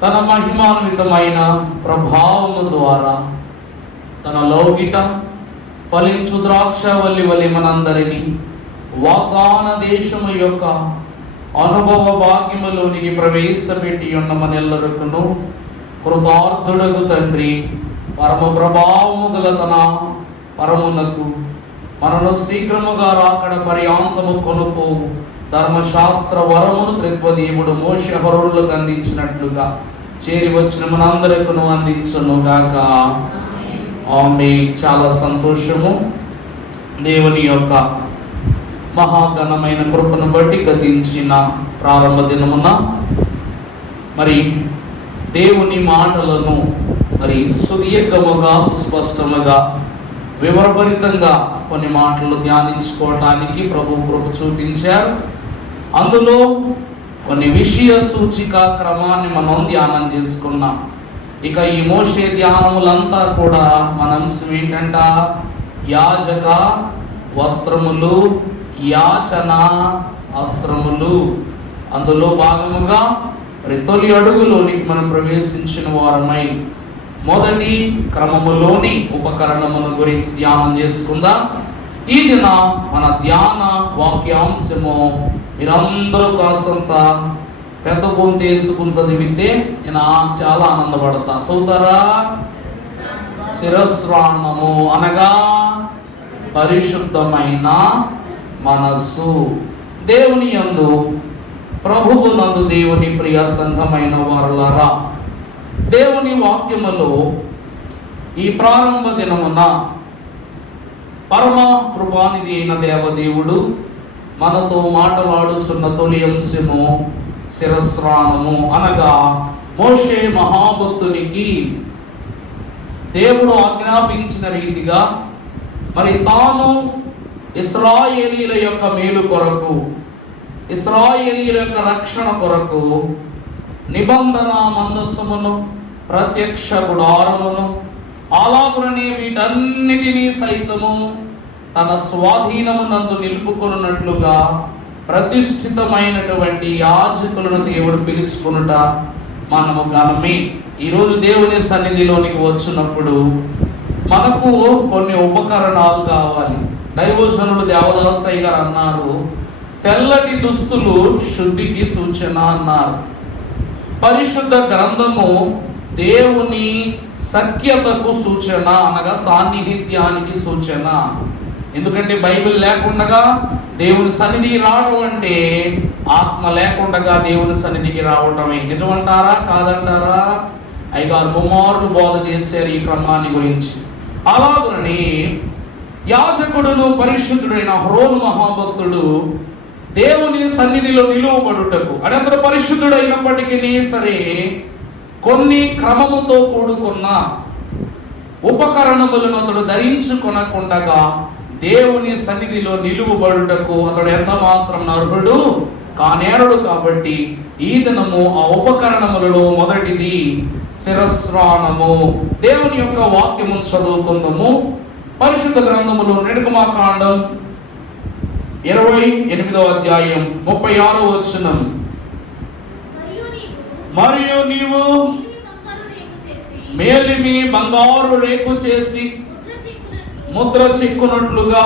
తన మహిమాన్వితమైన ప్రభావము ద్వారా తన లౌకిట ఫలించు ద్రాక్షవల్లి వలె మనందరినీ వాగ్దాన దేశము యొక్క అనుభవ భాగ్యములోనికి ప్రవేశపెట్టి ఉన్న మనెల్లరకును కృతార్థుడగు తండ్రి పరమ ప్రభావము గల తన పరమునకు మనను శీఘ్రముగా రాకడ పర్యాంతము కొనుకో ధర్మశాస్త్ర వరమును త్రిత్వదేవుడు మోషే హరోరులకు అందించినట్లుగా చేరి వచ్చిన మనందరికను అందించును గాక. ఆమేన్. చాలా సంతోషము. దేవుని యొక్క మహాఘనమైన కృపను బట్టి గతించిన ప్రారంభ దినమున మరి దేవుని మాటలను మరి సుదీర్ఘముగా సుస్పష్టముగా వివరభరితంగా కొన్ని మాటలు ధ్యానించుకోవటానికి ప్రభు కృప చూపించారు. అందులో కొన్ని విషయ సూచిక క్రమాన్ని మనం ధ్యానం చేసుకున్నాం. ఇక ఈ మోషే ధ్యానములంతా కూడా మన అంశం ఏంటంట? యాజక వస్త్రములు, యాచన అస్త్రములు. అందులో భాగముగా మరి తొలి అడుగులోనికి మనం ప్రవేశించిన వారమై మొదటి క్రమములోని ఉపకరణముల గురించి ధ్యానం చేసుకుందాం. ఈ దిన మన ధ్యాన వాక్యాంశము మీరందరూ కాసంత పెద్ద గొంతు వేసుకుని చదివితే నేను చాలా ఆనందపడతా. చదువుతారా? శిరస్రాణము అనగా పరిశుద్ధమైన మనస్సు. దేవుని యందు ప్రభువు నందు దేవుని ప్రియ సంఘమైన వారలారా, దేవుని వాక్యములో ఈ ప్రారంభ దినమున పరమ కృపానిధి అయిన దేవదేవుడు మనతో మాట్లాడుచున్న తొలి అంశము శిరస్రాణము అనగా మోషే మహాభక్తునికి దేవుడు ఆజ్ఞాపించిన రీతిగా మరి తాను ఇశ్రాయేలీల యొక్క మేలు కొరకు, ఇశ్రాయేలీల యొక్క రక్షణ కొరకు నిబంధన మందస్సమును, ప్రత్యక్ష గుడారమును, అలాగుననే వీటన్నిటినీ సైతము తన స్వాధీనమునందు నిలుపుకొనున్నట్లుగా ప్రతిష్ఠితమైనటువంటి యాజకులను దేవుడు పిలుచుకొనుట మనము గనమే. ఈరోజు దేవుని సన్నిధిలోనికి వచ్చినప్పుడు మనకు కొన్ని ఉపకరణాలు కావాలి. దైవజనుడు దేవదాసయ్య గారు అన్నారు, తెల్లటి దుస్తులు శుద్ధికి సూచన అన్నారు. పరిశుద్ధ గ్రంథము దేవుని సఖ్యతకు సూచన అనగా సాన్నిహిత్యానికి సూచన. ఎందుకంటే బైబిల్ లేకుండా దేవుని సన్నిధికి రావడం అంటే ఆత్మ లేకుండా దేవుని సన్నిధికి రావటమే. నిజమంటారా కాదంటారా? అయ్యగారు ముమ్మార్లు బోధ చేశారు ఈ క్రమాన్ని గురించి. అలాగని యాజకుడును పరిశుద్ధుడైన అహరోను మహాభక్తుడు దేవుని సన్నిధిలో నిలువబడుటకు అనంతరం పరిశుద్ధుడైనప్పటికీ సరే కొన్ని క్రమముతో కూడుకున్న ఉపకరణములను అతడు ధరించుకొనకుండగా దేవుని సన్నిధిలో నిలువబడుటకు అతడు ఎంత మాత్రం అర్హుడు కానేరడు. కాబట్టి ఈ దినము ఆ ఉపకరణములలో మొదటిది శిరస్రాణము. దేవుని యొక్క వాక్యము చదువుకుందాము. పరిశుద్ధ గ్రంథములో నిర్గమాకాండం 28వ అధ్యాయం 36వ వచనం. మరియు నీవు మేలిమి బంగారు రేకు చేసి ముద్ర చిక్కునట్లుగా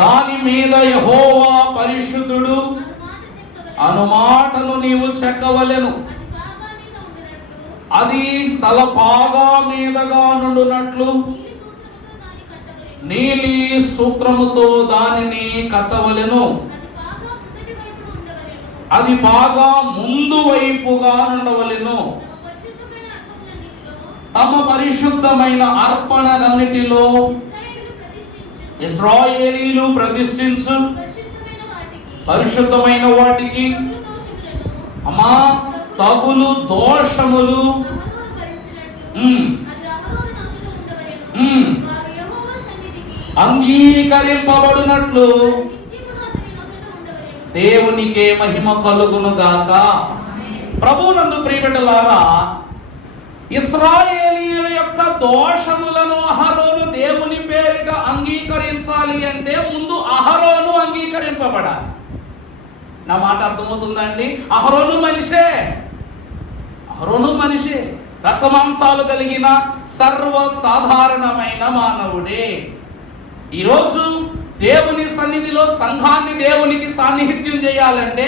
దాని మీద యెహోవా పరిశుద్ధుడు అనుమాటను నీవు చెక్కవలెను. అది తల పాగా మీదగా నుండునట్లు నీలి సూత్రముతో దానిని కట్టవలెను. అది బాగా ముందు వైపుగా ఉండవలెను. తమ పరిశుద్ధమైన అర్పణలన్నిటిలో ఇశ్రాయేలీలు ప్రతిష్ఠించు పరిశుద్ధమైన వాటికి అమ్మా తగులు దోషములు అంగీకరింపబడినట్లు దేవునికే మహిమ కలుగును గాక. ప్రభువునందు ప్రియబిడ్డలారా, ఇశ్రాయేలీయుల యొక్క దోషములను అహరోను దేవుని పేరిట అంగీకరించాలి అంటే ముందు అహరోను అంగీకరింపబడాలి. నా మాట అర్థమవుతుందండి? అహరోను మనిషే, అహరోను మనిషే, రక్తమాంసాలు కలిగిన సర్వసాధారణమైన మానవుడే. ఈరోజు దేవుని సన్నిధిలో సంఘాన్ని దేవునికి సాన్నిహిత్యం చేయాలంటే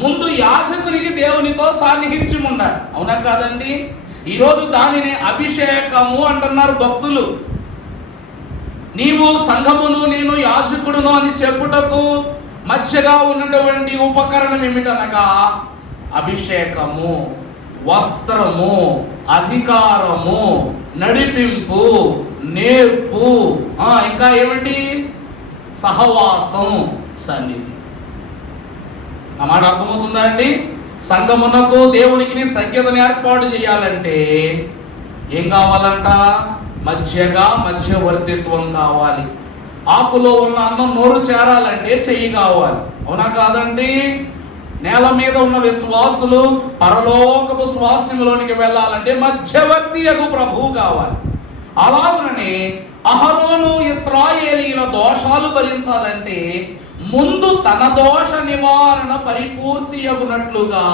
ముందు యాజకునికి దేవునితో సాన్నిహిత్యం ఉండాలి. అవునా కాదండి? ఈరోజు దానిని అభిషేకము అంటున్నారు భక్తులు. నీవు సంఘమును, నేను యాజకుడును అని చెప్పుటకు మధ్యగా ఉన్నటువంటి ఉపకరణం ఏమిటనగా అభిషేకము, వస్త్రము, అధికారము, నడిపింపు, నేర్పు, ఇంకా ఏమిటి? సహవాసం, సన్నిధి. ఆ మాట అర్థమవుతుందా అండి? సంఘమునకు దేవునికి సఖ్యతను ఏర్పాటు చేయాలంటే ఏం కావాలంట? మధ్యవర్తిత్వం కావాలి. ఆకులో ఉన్న అన్నం నోరు చేరాలంటే చెయ్యి కావాలి. అవునా కాదండి? నేల మీద ఉన్న విశ్వాసులు పరలోకపు స్వాస్యంలోనికి వెళ్ళాలంటే మధ్యవర్తియగు ప్రభువు కావాలి. అలాగనే అహరోను ఇశ్రాయేలీల దోషాలు భరించాలంటే ముందు తన దోష నివారణ పరిపూర్తి అగునట్లుగా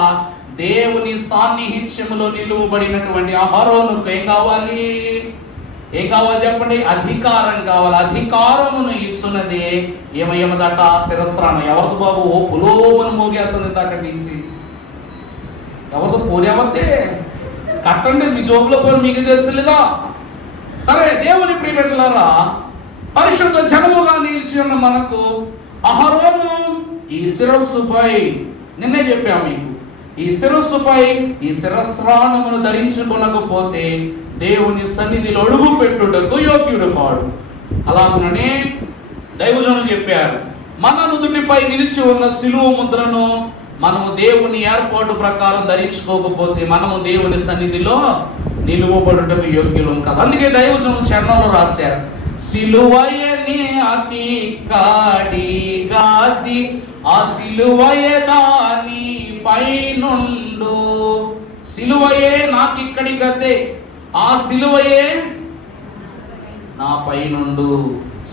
దేవుని సాన్నిహిత్యములో నిలువబడినటువంటి అహరోనుకు ఏం కావాలి? చెప్పండి? అధికారం కావాలి. అధికారమును ఇచ్చున్నదే ఏమయ్యమదట? శిరస్రాణం. ఎవరితో బాబు? ఓ పులోమని మోగేస్తుంది అక్కడి నుంచి. ఎవరితో? పోలేవతే కట్టండి, మీ జోబులో పోయి మీకు తెలుతుందా? సరే, దేవుని ప్రియబిడ్డలారా, పరిశుద్ధ జనముగా నిలిచి ఉన్న మనకు అహరోను ఈ శిరస్సుపై, నిన్నే చెప్పాము మీకు, ఈ శిరస్సుపై ఈ శిరస్రాణమును ధరించుకొనకపోతే దేవుని సన్నిధిలో అడుగు పెట్టుటకు యోగ్యుడు కాడు. అలాగనే దైవజనులు చెప్పారు, మన నుదుటిపై నిలిచి ఉన్న శిలువ ముద్రను మనము దేవుని ఏర్పాటు ప్రకారం ధరించుకోకపోతే మనము దేవుని సన్నిధిలో నిలువబడుటకు యోగ్యులం కాదు. అందుకే దైవజనులు చరణంలో రాశారు, సిలువయని అతి కాడిగాది ఆ సిలువయ దాని పైనుండు. సిలువయే నాకిక్కడి గతే, ఆ సిలువయే నా పైనుండు.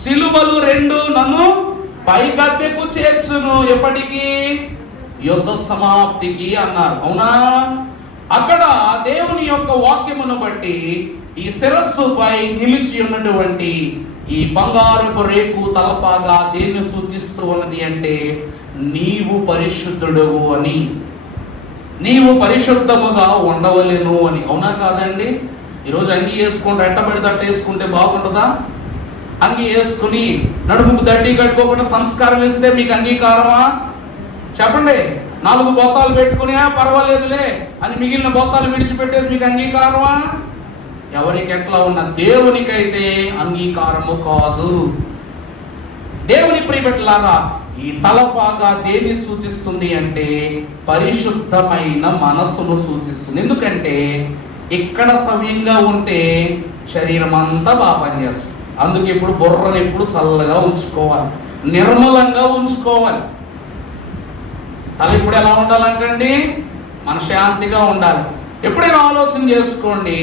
సిలువలు రెండు నన్ను పై గద్దెకు చేర్చును. ఎప్పటికీ? యుద్ధ సమాప్తికి అన్నారు. అవునా? అక్కడ దేవుని యొక్క వాక్యమును బట్టి ఈ శిరస్సుపై నిలిచి ఉన్నటువంటి ఈ బంగారపు రేకు తలపాగా దేన్ని సూచిస్తూ ఉన్నది అంటే నీవు పరిశుద్ధుడవు అని, నీవు పరిశుద్ధముగా ఉండవలెను అని. అవునా కాదండి? ఈరోజు అంగి వేసుకుంటే ఎట్టబడి దట్ట వేసుకుంటే బాగుంటుందా? అంగి వేసుకుని నడుముకు దట్టి కట్టుకోకుండా సంస్కారం ఇస్తే మీకు అంగీకారమా? చెప్పండి. 4 బొత్తాలు పెట్టుకుని పర్వాలేదులే అని మిగిలిన బొత్తాలు విడిచిపెట్టేసి మీకు అంగీకారమా? ఎవరికి ఎట్లా ఉన్న దేవునికైతే అంగీకారము కాదు. దేవుని ప్రియబిడ్డలారా, ఈ తలపాగా దేన్ని సూచిస్తుంది అంటే పరిశుద్ధమైన మనస్సును సూచిస్తుంది. ఎందుకంటే ఇక్కడ సవ్యంగా ఉంటే శరీరం అంతా బాగా పనిచేస్తుంది. అందుకే ఇప్పుడు బుర్రను ఎప్పుడు చల్లగా ఉంచుకోవాలి, నిర్మలంగా ఉంచుకోవాలి. తల ఇప్పుడు ఎలా ఉండాలంటే మన శాంతిగా ఉండాలి. ఎప్పుడైనా ఆలోచన చేసుకోండి,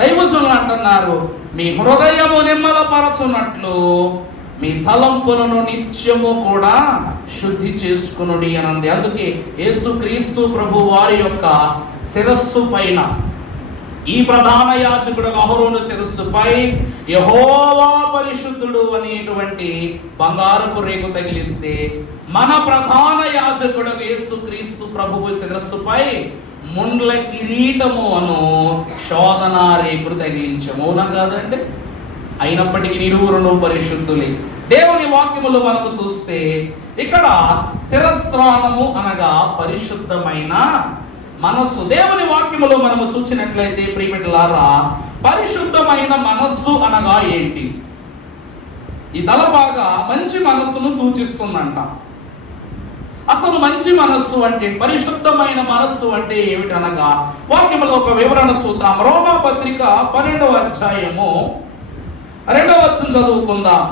దైవజనులు అంటున్నారు, మీ హృదయము నిమ్మలపరచున్నట్లు మీ తలంపులను నిత్యము కూడా శుద్ధి చేసుకునుడి అనంది. అందుకే యేసుక్రీస్తు ప్రభు వారి యొక్క శిరస్సు పైన, ఈ ప్రధాన యాజకుడు అహరోను శిరస్సుపై యెహోవా పరిశుద్ధుడు అనేటువంటి బంగారపు రేకు తగిలిస్తే మన ప్రధాన యాజకుడు యేసుక్రీస్తు ప్రభువు శిరస్సుపై ముండ్ల కిరీటము అను శోధన రేకులు తగిలించము. అవునా కాదండి? అయినప్పటికీ నిరువురును పరిశుద్ధులే. దేవుని వాక్యములు మనము చూస్తే ఇక్కడ శిరస్రాణము అనగా పరిశుద్ధమైన మనస్సు. దేవుని వాక్యములో మనము చూసినట్లయితే ప్రియమిత్రులారా, పరిశుద్ధమైన మనస్సు అనగా ఏంటి? ఈ తలపాగా మంచి మనస్సును సూచిస్తుందంట. అసలు మంచి మనస్సు అంటే, పరిశుద్ధమైన మనస్సు అంటే ఏమిటనగా వాక్యములో ఒక వివరణ చూద్దాం. రోమా పత్రిక 12వ అధ్యాయము 2వ వచనం చదువుకుందాం.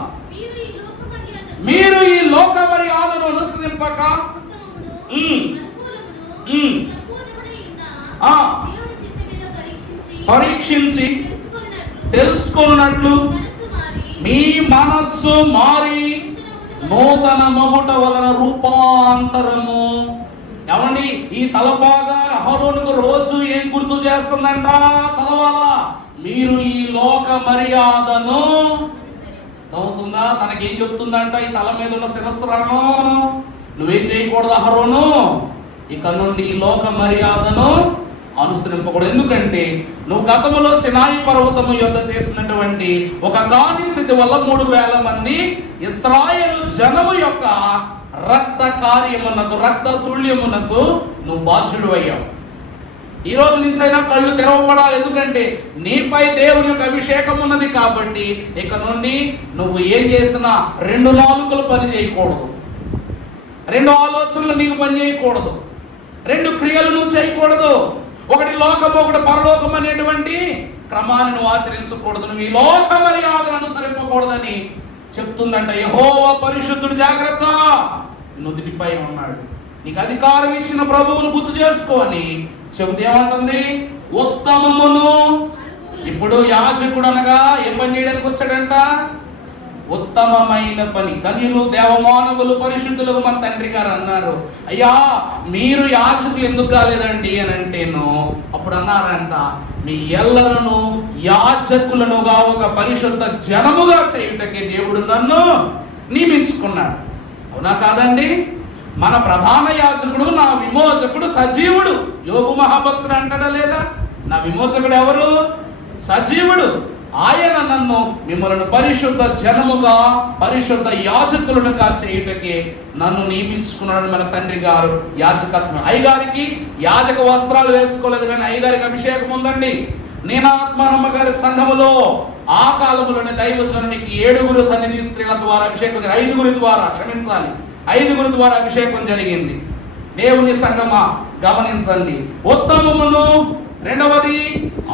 మీరు ఈ లోక మర్యాదను అనుసరింపక పరీక్షించి తెలుసుకున్నట్లు మీ మనస్సు మారి నూతన మగుట వలన రూపాంతరము. ఏమండి, ఈ తలపాగా అహరోనుకు రోజు ఏం గుర్తు చేస్తుందంట, చదవాలా, మీరు ఈ లోక మర్యాదను అవుతుందా. తనకేం చెప్తుందంట, ఈ తల మీద ఉన్న శిరస్సులను నువ్వేం చేయకూడదు అహరోను, ఇక నుండి ఈ లోక మర్యాదను అనుసరింపకూడదు. ఎందుకంటే నువ్వు గతంలో సినాయి పర్వతము యొద్ద చేసినటువంటి ఒక కాని స్థితి వల్ల 3,000 మంది ఇశ్రాయేలు జనము యొక్క రక్త కార్యమునకు, రక్త తుల్యమునకు నువ్వు బాధ్యుడు అయ్యావు. ఈ రోజు నుంచి అయినా కళ్ళు తెరవబడాలి. ఎందుకంటే నీపై దేవుని యొక్క అభిషేకం ఉన్నది కాబట్టి ఇక నుండి నువ్వు ఏం చేసినా 2 నాలుకలు పని చేయకూడదు, 2 ఆలోచనలు నీకు పని చేయకూడదు, 2 క్రియలు నువ్వు చేయకూడదు. ఒకటి లోకం, ఒకటి పరలోకం అనేటువంటి క్రమాన్ని నువ్వు ఆచరించకూడదు. నువ్వు ఈ లోక మర్యాదను అనుసరింపకూడదని చెప్తుందంట. యెహోవా పరిశుద్ధుడు, జాగ్రత్త, నుదుటిపై ఉన్నాడు, నీకు అధికారం ఇచ్చిన ప్రభువును గుర్తు చేసుకోని చెబుతే ఏమంటుంది, ఉత్తమమును. ఇప్పుడు యాజకుడు అనగా ఏం పని చేయడానికి వచ్చాడంట, ఉత్తమమైన పని. ధన్యులు దేవమానవులు పరిశుద్ధులకు మన తండ్రి గారు అన్నారు. అయ్యా మీరు యాజకులు ఎందుకు కాలేదండి అని అంటేను అప్పుడు అన్నారంట, మీ ఎల్లరను యాజకులనుగా ఒక పరిశుద్ధ జనముగా చేయుటకే దేవుడు నన్ను నియమించుకున్నాడు. అవునా కాదండి? మన ప్రధాన యాజకుడు, నా విమోచకుడు సజీవుడు. యోగు మహాభక్తుడు అంటాడా లేదా? నా విమోచకుడు ఎవరు? సజీవుడు. ఆయన నన్ను మిమ్మల్ని పరిశుద్ధ జనముగా, పరిశుద్ధ యాజకులుగా చేయుటకే నన్ను నియమించుకున్నాడు మన తండ్రి గారు. యాజకత్వం, అయ్యగారికి యాజక వస్త్రాలు వేసుకోలేదు కానీ అయ్యగారికి అభిషేకం ఉందండి. నేనాత్మానమ్మ గారి సంఘములో ఆ కాలంలోనే దైవజనునికి 7 సన్నిధి స్త్రీల ద్వారా అభిషేకం, 5 ద్వారా, క్షమించాలి, 5 ద్వారా అభిషేకం జరిగింది. దేవుని సంగమా గమనించండి. ఉత్తమమును, రెండవది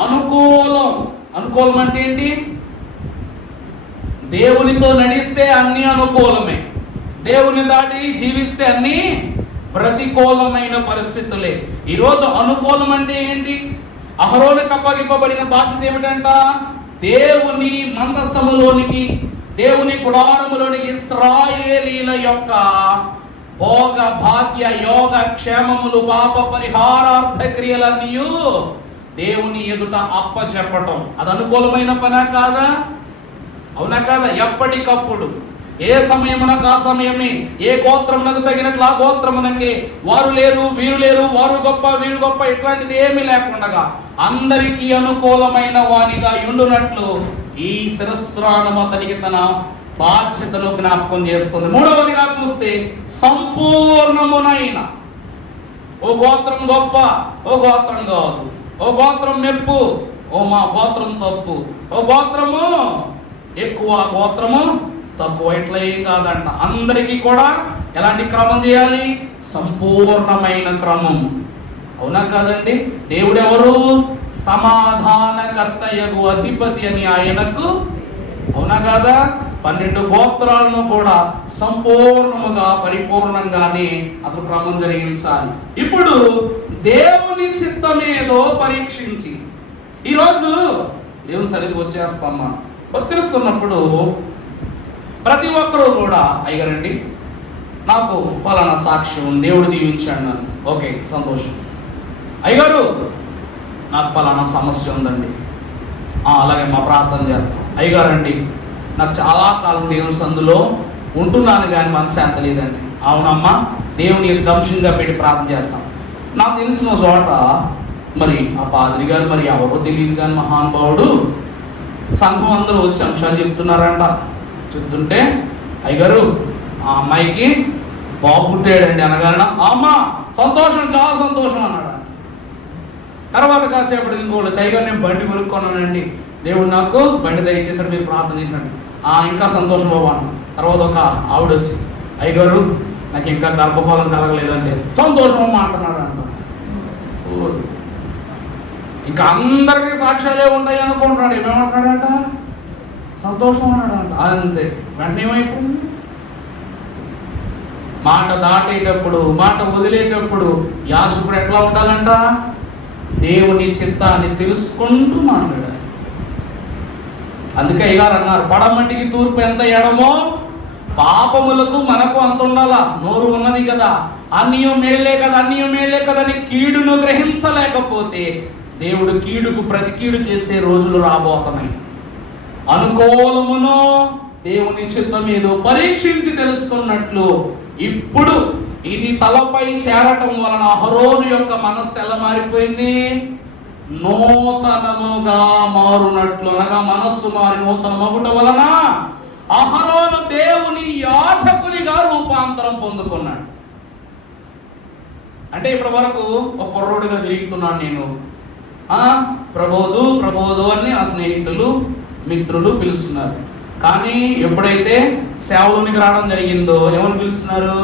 అనుకూలం. అనుకూలం అంటే ఏంటి? దేవునితో నడిస్తే అన్ని అనుకూలమే, దేవుని దాటి జీవిస్తే అన్ని ప్రతికూలమైన పరిస్థితులే. ఈరోజు అనుకూలం అంటే ఏంటి? అహరోనుకు అప్పగింపబడిన బాధ్యత ఏమిటంట, దేవుని మందసములోనికి, దేవుని గుడారములోనికి ఇశ్రాయేలీల యొక్క భోగ భాగ్య యోగ క్షేమములు, పాప పరిహారార్థ క్రియలన్నీ దేవుని ఎదుట అప్పచెప్పటం. అది అనుకూలమైన పనా కాదా? అవునా కాదా? ఎప్పటికప్పుడు ఏ సమయమునకు ఆ సమయమే, ఏ గోత్రమునకు తగినట్లు ఆ గోత్రమునకే, వారు లేరు వీరు లేరు, వారు గొప్ప వీరు గొప్ప, ఇట్లాంటిది ఏమీ లేకుండా అందరికీ అనుకూలమైన వానిగా ఉండునట్లు ఈ శిరస్రాణం అతనికి తన బాధ్యతను జ్ఞాపకం చేస్తుంది. మూడవదిగా చూస్తే సంపూర్ణమునైన. ఓ గోత్రం గొప్ప, ఓ గోత్రం కాదు, ఓ గోత్రం మెప్పు, ఓ మా గోత్రం తప్పు, ఓ గోత్రము ఎక్కువ, గోత్రము తక్కువ, ఇట్లా ఏం కాదంట. అందరికీ కూడా ఎలాంటి క్రమం చేయాలి? సంపూర్ణమైన క్రమం. అవునా కాదండి? దేవుడు ఎవరు? సమాధానకర్తయగు అధిపతి అని ఆయనకు. అవునా కాదా? 12 గోత్రాలను కూడా సంపూర్ణముగా, పరిపూర్ణంగానే అతను క్రమం జరిగించాలి. ఇప్పుడు దేవుని చిత్తమేదో పరీక్షించి, ఈరోజు దేవుని సన్నిధికి వచ్చేస్తాం. మనం వర్తిస్తున్నప్పుడు ప్రతి ఒక్కరూ కూడా, అయ్యారండి నాకు పలానా సాక్ష్యం, దేవుడు దీవించాడు నన్ను, ఓకే సంతోషం. అయ్యగారు నాకు పలానా సమస్య ఉందండి, అలాగే మా ప్రార్థన చేద్దాం. అయ్యగారండి నాకు చాలా కాలం దేవుని సందులో ఉంటున్నాను కానీ మనశ్శాంతి లేదండి. అవునమ్మా, దేవుని దంశంగా పెట్టి ప్రార్థన చేద్దాం. నాకు తెలిసిన చోట మరి ఆ పాదిరి గారు మరి ఎవరో తెలియదు కానీ మహానుభావుడు సంఘం అందరూ వచ్చి అంశాలు చెప్తున్నారంట. చెప్తుంటే అయ్యగారు ఆ అమ్మాయికి బాబు పుట్టాడండి అనగానే, అమ్మ సంతోషం, చాలా సంతోషం అన్నాడు. తర్వాత కాసేపటి ఇంకోళ్ళు, చైగారు నేను బండి కొనుక్కున్నానండి, దేవుడు నాకు బండి దయచేసాడు, మీరు ప్రార్థన చేసినట్టు. ఇంకా సంతోషం బాబు అన్న. తర్వాత ఒక ఆవిడ వచ్చి, అయ్యగారు నాకు ఇంకా గర్భఫలం కలగలేదంటే, సంతోషం అమ్మ అంటున్నాడు అంట. ఇంకా అందరికీ సాక్ష్యాలే ఉంటాయి అనుకుంటున్నాడు. ఏమేమంటున్నాడంట? సంతోషం అన్నాడంట. అంతే. వెంటనే ఏమైపోయింది? మాట దాటేటప్పుడు, మాట వదిలేటప్పుడు యాజకుడు ఎట్లా ఉండాలంట? దేవుని చిత్తాన్ని తెలుసుకుంటూ మాట్లాడాలి. అందుకే అయ్యగారు అన్నారు, పడమటికి తూర్పు ఎంత ఎడమో పాపములకు మనకు అంత ఉండాలా. నోరు ఉన్నది కదా, అన్నియు మేళ్లే కదా, అన్నియు మేళ్లే కదా అని కీడును గ్రహించలేకపోతే దేవుడు కీడుకు ప్రతి కీడు చేసే రోజులు రాబోతున్నాయి. అనుకూలమును దేవుని చిత్తం ఏదో పరీక్షించి తెలుసుకున్నట్లు ఇప్పుడు ఇది తలపై చేరటం వలన అహరోను యొక్క మనస్సు ఎలా మారిపోయింది? నూతనముగా మారునట్లు, అనగా మనస్సు మారి నూతనమగుట వలన అహరోను దేవుని యాజకునిగా రూపాంతరం పొందుకున్నాడు. అంటే ఇప్పటి వరకు ఒక కుర్రోడిగా తిరుగుతున్నాను నేను. ప్రబోధు అని నా స్నేహితులు మిత్రులు పిలుస్తున్నారు. కానీ ఎప్పుడైతే సేవలోనికి రావడం జరిగిందో ఏమని పిలుస్తున్నారు?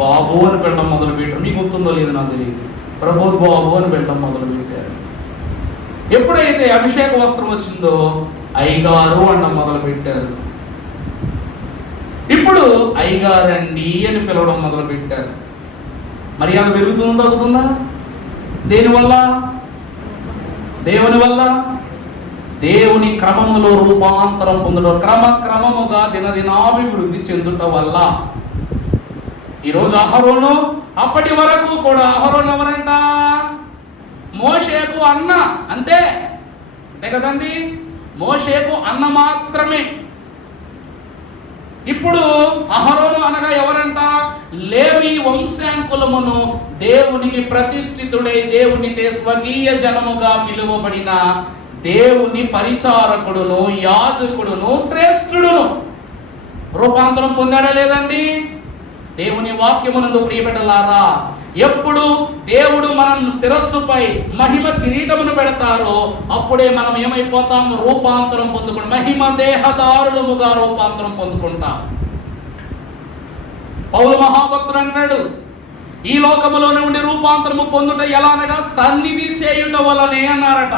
బాబు అని పెట్టడం మొదలు పెట్టారు. మీకు గుర్తుందో లేదో నాకు తెలియదు. ప్రబోధ్ బాబు అని పెట్టడం మొదలు పెట్టారు. ఎప్పుడైతే అభిషేక వస్త్రం వచ్చిందో అయ్యగారు అనడం మొదలు పెట్టారు. ఇప్పుడు అయ్యగారండి అని పిలవడం మొదలు పెట్టారు. మర్యాద పెరుగుతుందో తగ్గుతుందా? దేనివల్ల? దేవుని వల్ల. దేవుని క్రమములో రూపాంతరం పొందడం, క్రమముగా దినదినాభివృద్ధి చెందుట వల్ల. ఈరోజు అహరోను, అప్పటి వరకు కూడా అహరోను ఎవరంట? మోషేకు అన్న, అంతే కదండి, మోషేకు అన్న మాత్రమే. ఇప్పుడు అహరోను అనగా ఎవరంట? లేవి వంశాంకులమును దేవునికి ప్రతిష్ఠితుడై దేవునితో స్వకీయ జనముగా పిలువబడిన దేవుని పరిచారకుడును యాజకుడును శ్రేష్ఠుడును. రూపాంతరం పొందాడా లేదండి? దేవుని వాక్యమునందు ప్రియబిడ్డలారా, ఎప్పుడు దేవుడు మనం శిరస్సుపై మహిమ కిరీటమును పెడతారో అప్పుడే మనం ఏమైపోతాం? రూపాంతరం పొందుకుంటాం. మహిమ దేహదారులముగా రూపాంతరం పొందుకుంటాం. పౌలు మహాభక్తుడు అన్నాడు, ఈ లోకములోనే ఉండి రూపాంతరము పొందుట ఎలా అనగా సన్నిధి చేయుట వలనే అన్నారట.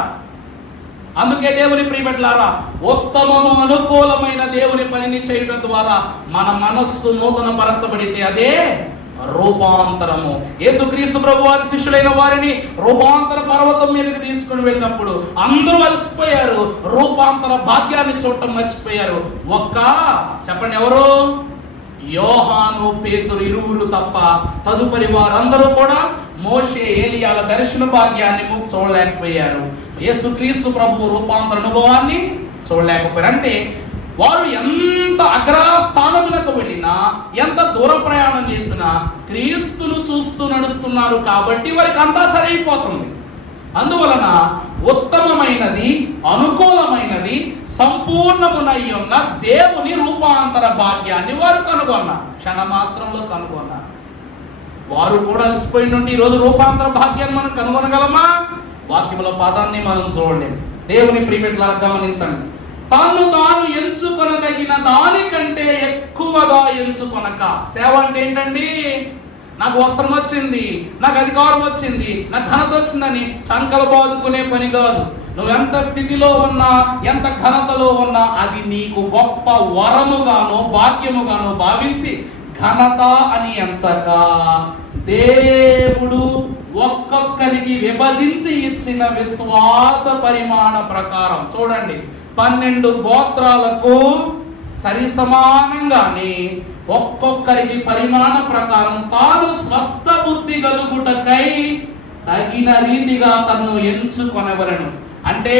అందుకే దేవుని ప్రియబిడ్డలారా, ఉత్తమము అనుకూలమైన దేవుని పనిని చేయడం ద్వారా మన మనస్సు నూతన పరచబడితే అదే రూపాంతరము. యేసుక్రీస్తు ప్రభు వారి శిష్యులైన వారిని రూపాంతర పర్వతం మీదకి తీసుకుని వెళ్ళినప్పుడు అందరూ అలసిపోయారు. రూపాంతర భాగ్యాన్ని చూడటం మర్చిపోయారు. చెప్పండి ఎవరు? యోహాను, పేతురు ఇరువురు తప్ప తదుపరి వారందరూ కూడా మోషే, ఏలియాల దర్శన భాగ్యాన్ని చూడలేకపోయారు. యేసుక్రీస్తు ప్రభు రూపాంతర అనుభవాన్ని చూడలేకపోయారు. అంటే వారు ఎంత అగ్రస్థానములకు వెళ్ళినా, ఎంత దూర ప్రయాణం చేసినా క్రీస్తును చూస్తూ నడుస్తున్నారు కాబట్టి వారికి అంతా సరైపోతుంది. అందువలన ఉత్తమమైనది, అనుకూలమైనది, సంపూర్ణమునై ఉన్న దేవుని రూపాంతర భాగ్యాన్ని వారు కనుగొన్నారు. క్షణమాత్రంలో కనుగొన్నారు. వారు కూడా అలసిపోయి నుండి ఈరోజు రూపాంతర భాగ్యాన్ని మనం కనుగొనగలమా? వాక్యముల పదాన్ని మనం చూడలేము. దేవుని ప్రియబిడ్డలారా గమనించండి, తాను ఎంచుకొనదగిన దానికంటే ఎక్కువగా ఎంచుకొనక. సేవ అంటే ఏంటండి? నాకు వస్త్రం వచ్చింది, నాకు అధికారం వచ్చింది, నాకు ఘనత వచ్చిందని చంకలు బాదుకునే పని కాదు. నువ్వు ఎంత స్థితిలో ఉన్నా, ఎంత ఘనతలో ఉన్నా అది నీకు గొప్ప వరముగానో భాగ్యముగానో భావించి ఘనత అని ఎంచక, దేవుడు ఒక్కొక్కరికి విభజించి ఇచ్చిన విశ్వాస పరిమాణ ప్రకారం చూడండి, 12 గోత్రాలకు సరి సమానంగానే ఒక్కొక్కరికి పరిమాణ ప్రకారం తాను స్వస్థ బుద్ధి కలుగుటకై తగిన రీతిగా తను ఎంచుకొనవలను. అంటే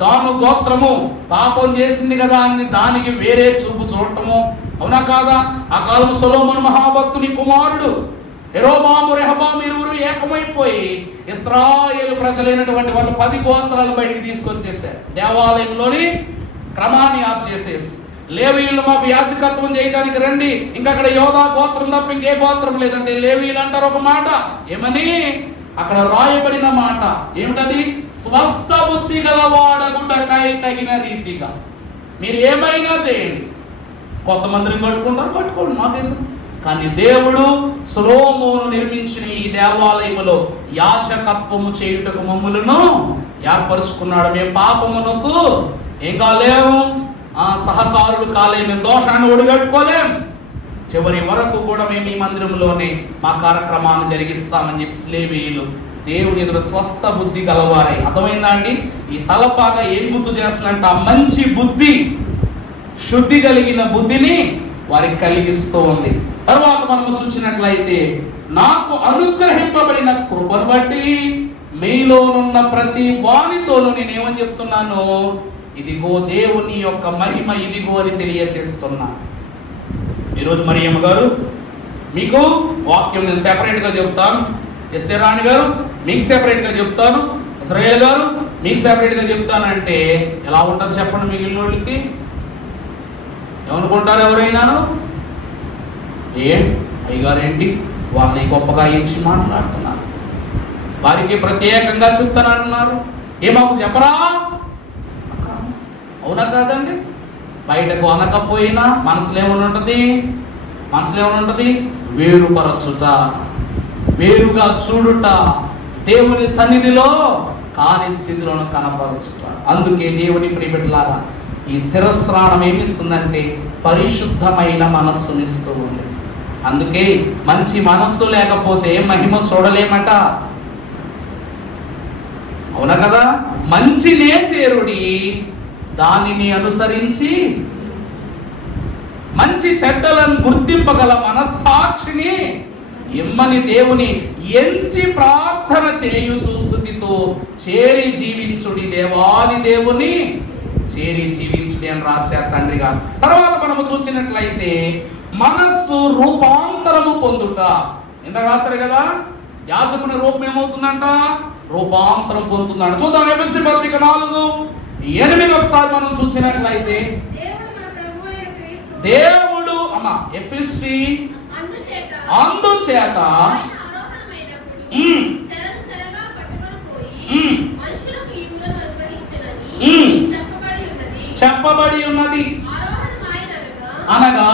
దాను గోత్రము పాపం చేసింది కదా అని దానికి వేరే చూపు చూడటము, అవునా కాదా? ఆ కాలం సొలొమోను మహాభక్తుని కుమారుడు యెరోబాము, రెహబాము ఇరువురు ఏకమైపోయి ఇశ్రాయేలు ప్రజలైనటువంటి వాళ్ళు 10 గోత్రాలు బయటికి తీసుకొచ్చేసారు. దేవాలయంలోని క్రమాన్ని ఆప్ చేసేసి, లేవీయులు మాకు యాజకత్వం చేయడానికి రండి, ఇంకా అక్కడ యోధా గోత్రం తప్ప ఇంకే గోత్రం లేదంటే లేవీయులు అంటారు ఒక మాట. ఏమని అక్కడ రాయబడిన మాట ఏమిటది? స్వస్థ బుద్ధి గలవాడగుటకై తగిన రీతిగా. మీరు ఏమైనా చేయండి, కొంతమందిని కట్టుకోండి, మాకెందుకు. కానీ దేవుడు సొలొమోను నిర్మించిన ఈ దేవాలయములో యాజకత్వము చేయుటకు మమ్ములను ఏర్పరుచుకున్నాడు. మేము పాపమునకు ఏం కాలేము, సహకారులు కాలేము, మేము దోషాన్ని ఒడిగట్టుకోలేం. చివరి వరకు కూడా మేము ఈ మందిరంలోనే మా కార్యక్రమాన్ని జరిగిస్తామని చెప్పి లేవీయులు దేవుని ఎదురు స్వస్థ బుద్ధి గలవారే. అర్థమైందా అండి? ఈ తలపాగా ఏం గుర్తు చేస్తుందంట? మంచి బుద్ధి, శుద్ధి కలిగిన బుద్ధిని వారికి కలిగిస్తూ ఉంది. తర్వాత మనము చూసినట్లయితే, నాకు అనుగ్రహింపబడిన కృపను బట్టి మీలోనున్న ప్రతి వానితోనూ నేనేమని చెప్తున్నాను, ఇదిగో దేవుని యొక్క మహిమ ఇదిగో అని తెలియచేస్తున్నా. ఈరోజు మరియమ్మ గారు మీకు వాక్యం నేను సెపరేట్గా చెప్తాను, ఎస్ఏ రాణి గారు మీకు సెపరేట్గా చెప్తాను, ఇశ్రాయేల్ గారు మీకు సెపరేట్గా చెప్తానంటే ఎలా ఉంటుంది చెప్పండి? మిగిలిన వాళ్ళకి ఏమనుకుంటారు? ఎవరైనాను అయ్యగారు ఏంటి వాళ్ళని గొప్పగా ఇచ్చి మాట్లాడుతున్నారు, వారికి ప్రత్యేకంగా చెప్తానంటున్నారు, మాకు చెప్పరా? అవునా కాదండి? బయటకు అనకపోయినా మనసులో ఏమని ఉంటుంది? వేరుపరచుట, వేరుగా చూడుట, దేవుని సన్నిధిలో కాని స్థితిలోను కనపరచుట. అందుకే దేవుని ప్రియబిడ్డలారా, ఈ శిరస్నానం ఏమిస్తుందంటే పరిశుద్ధమైన మనస్సునిస్తూ ఉంది. అందుకే మంచి మనస్సు లేకపోతే మహిమ చూడలేమట. అవునా కదా? మంచినే చేరుడి, దానిని అనుసరించి మంచి చెడ్డలను గుర్తింపగల మనస్సాక్షిని ఇమ్మని దేవుని ఎంచి ప్రార్థన చేయుచు స్తుతితో చేరి జీవించుడి, దేవాది దేవుని చేరి జీవించుడి అని రాశారు తండ్రి గారు. తర్వాత మనము చూసినట్లయితే మనస్సు రూపాంతరము పొందుట, ఇందాక రాశారు కదా, యాజకుని రూపం ఏమవుతుందంట? రూపాంతరం పొందుతుందంట. చూద్దాం ఎఫెసీ పత్రిక 4:8 ఒకసారి మనం చూసినట్లయితే, దేవుడు ఎఫెసీ అందుచేత చెప్పబడి ఉన్నది, అనగా